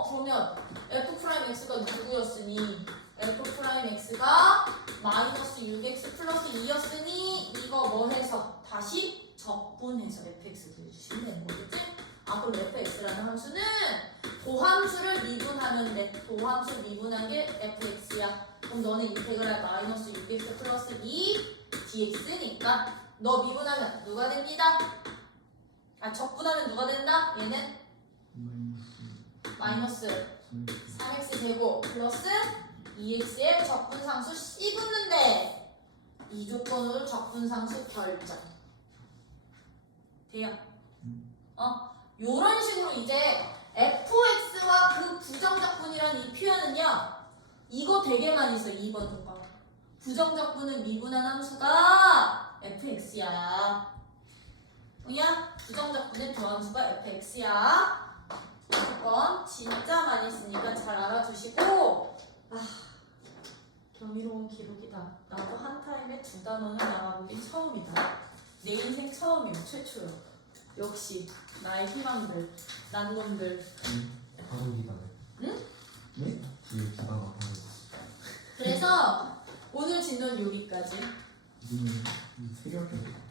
그러면 f 프라임 x가 누구였으니 f 프라임 x가 마이너스 6x 플러스 2였으니 이거 뭐 해서 다시 적분해서 fx 구해주시면 되는 거겠지? 그럼 fx라는 함수는 도함수를 미분하면 돼. 도함수 미분한 게 fx야. 그럼 너는 인테그랄 마이너스 6x 플러스 2 dx니까 너 미분하면 누가 됩니다? 적분하면 누가 된다? 얘는 마이너스 3x 제곱 플러스 2x의 적분상수 c 붙는데 이 조건으로 적분상수 결정 돼요. 요런 식으로 이제 fx와 그 부정적분이라는 이 표현은요 이거 되게 많이 써. 2번 조건 부정적분은 미분한 함수가 fx야. 야 부정적분의 도함수가 fx야. 조건 진짜 많이 쓰니까 잘 알아두시고 경이로운 기록이다. 나도 한 타임에 2단원을 나가보긴 처음이다. 내 인생 처음이요. 최초요. 역시 나의 희망들 난놈들 바로 기다려. 응? 네? 뒤에 기다가 그래서 오늘 진도는 여기까지. 새벽에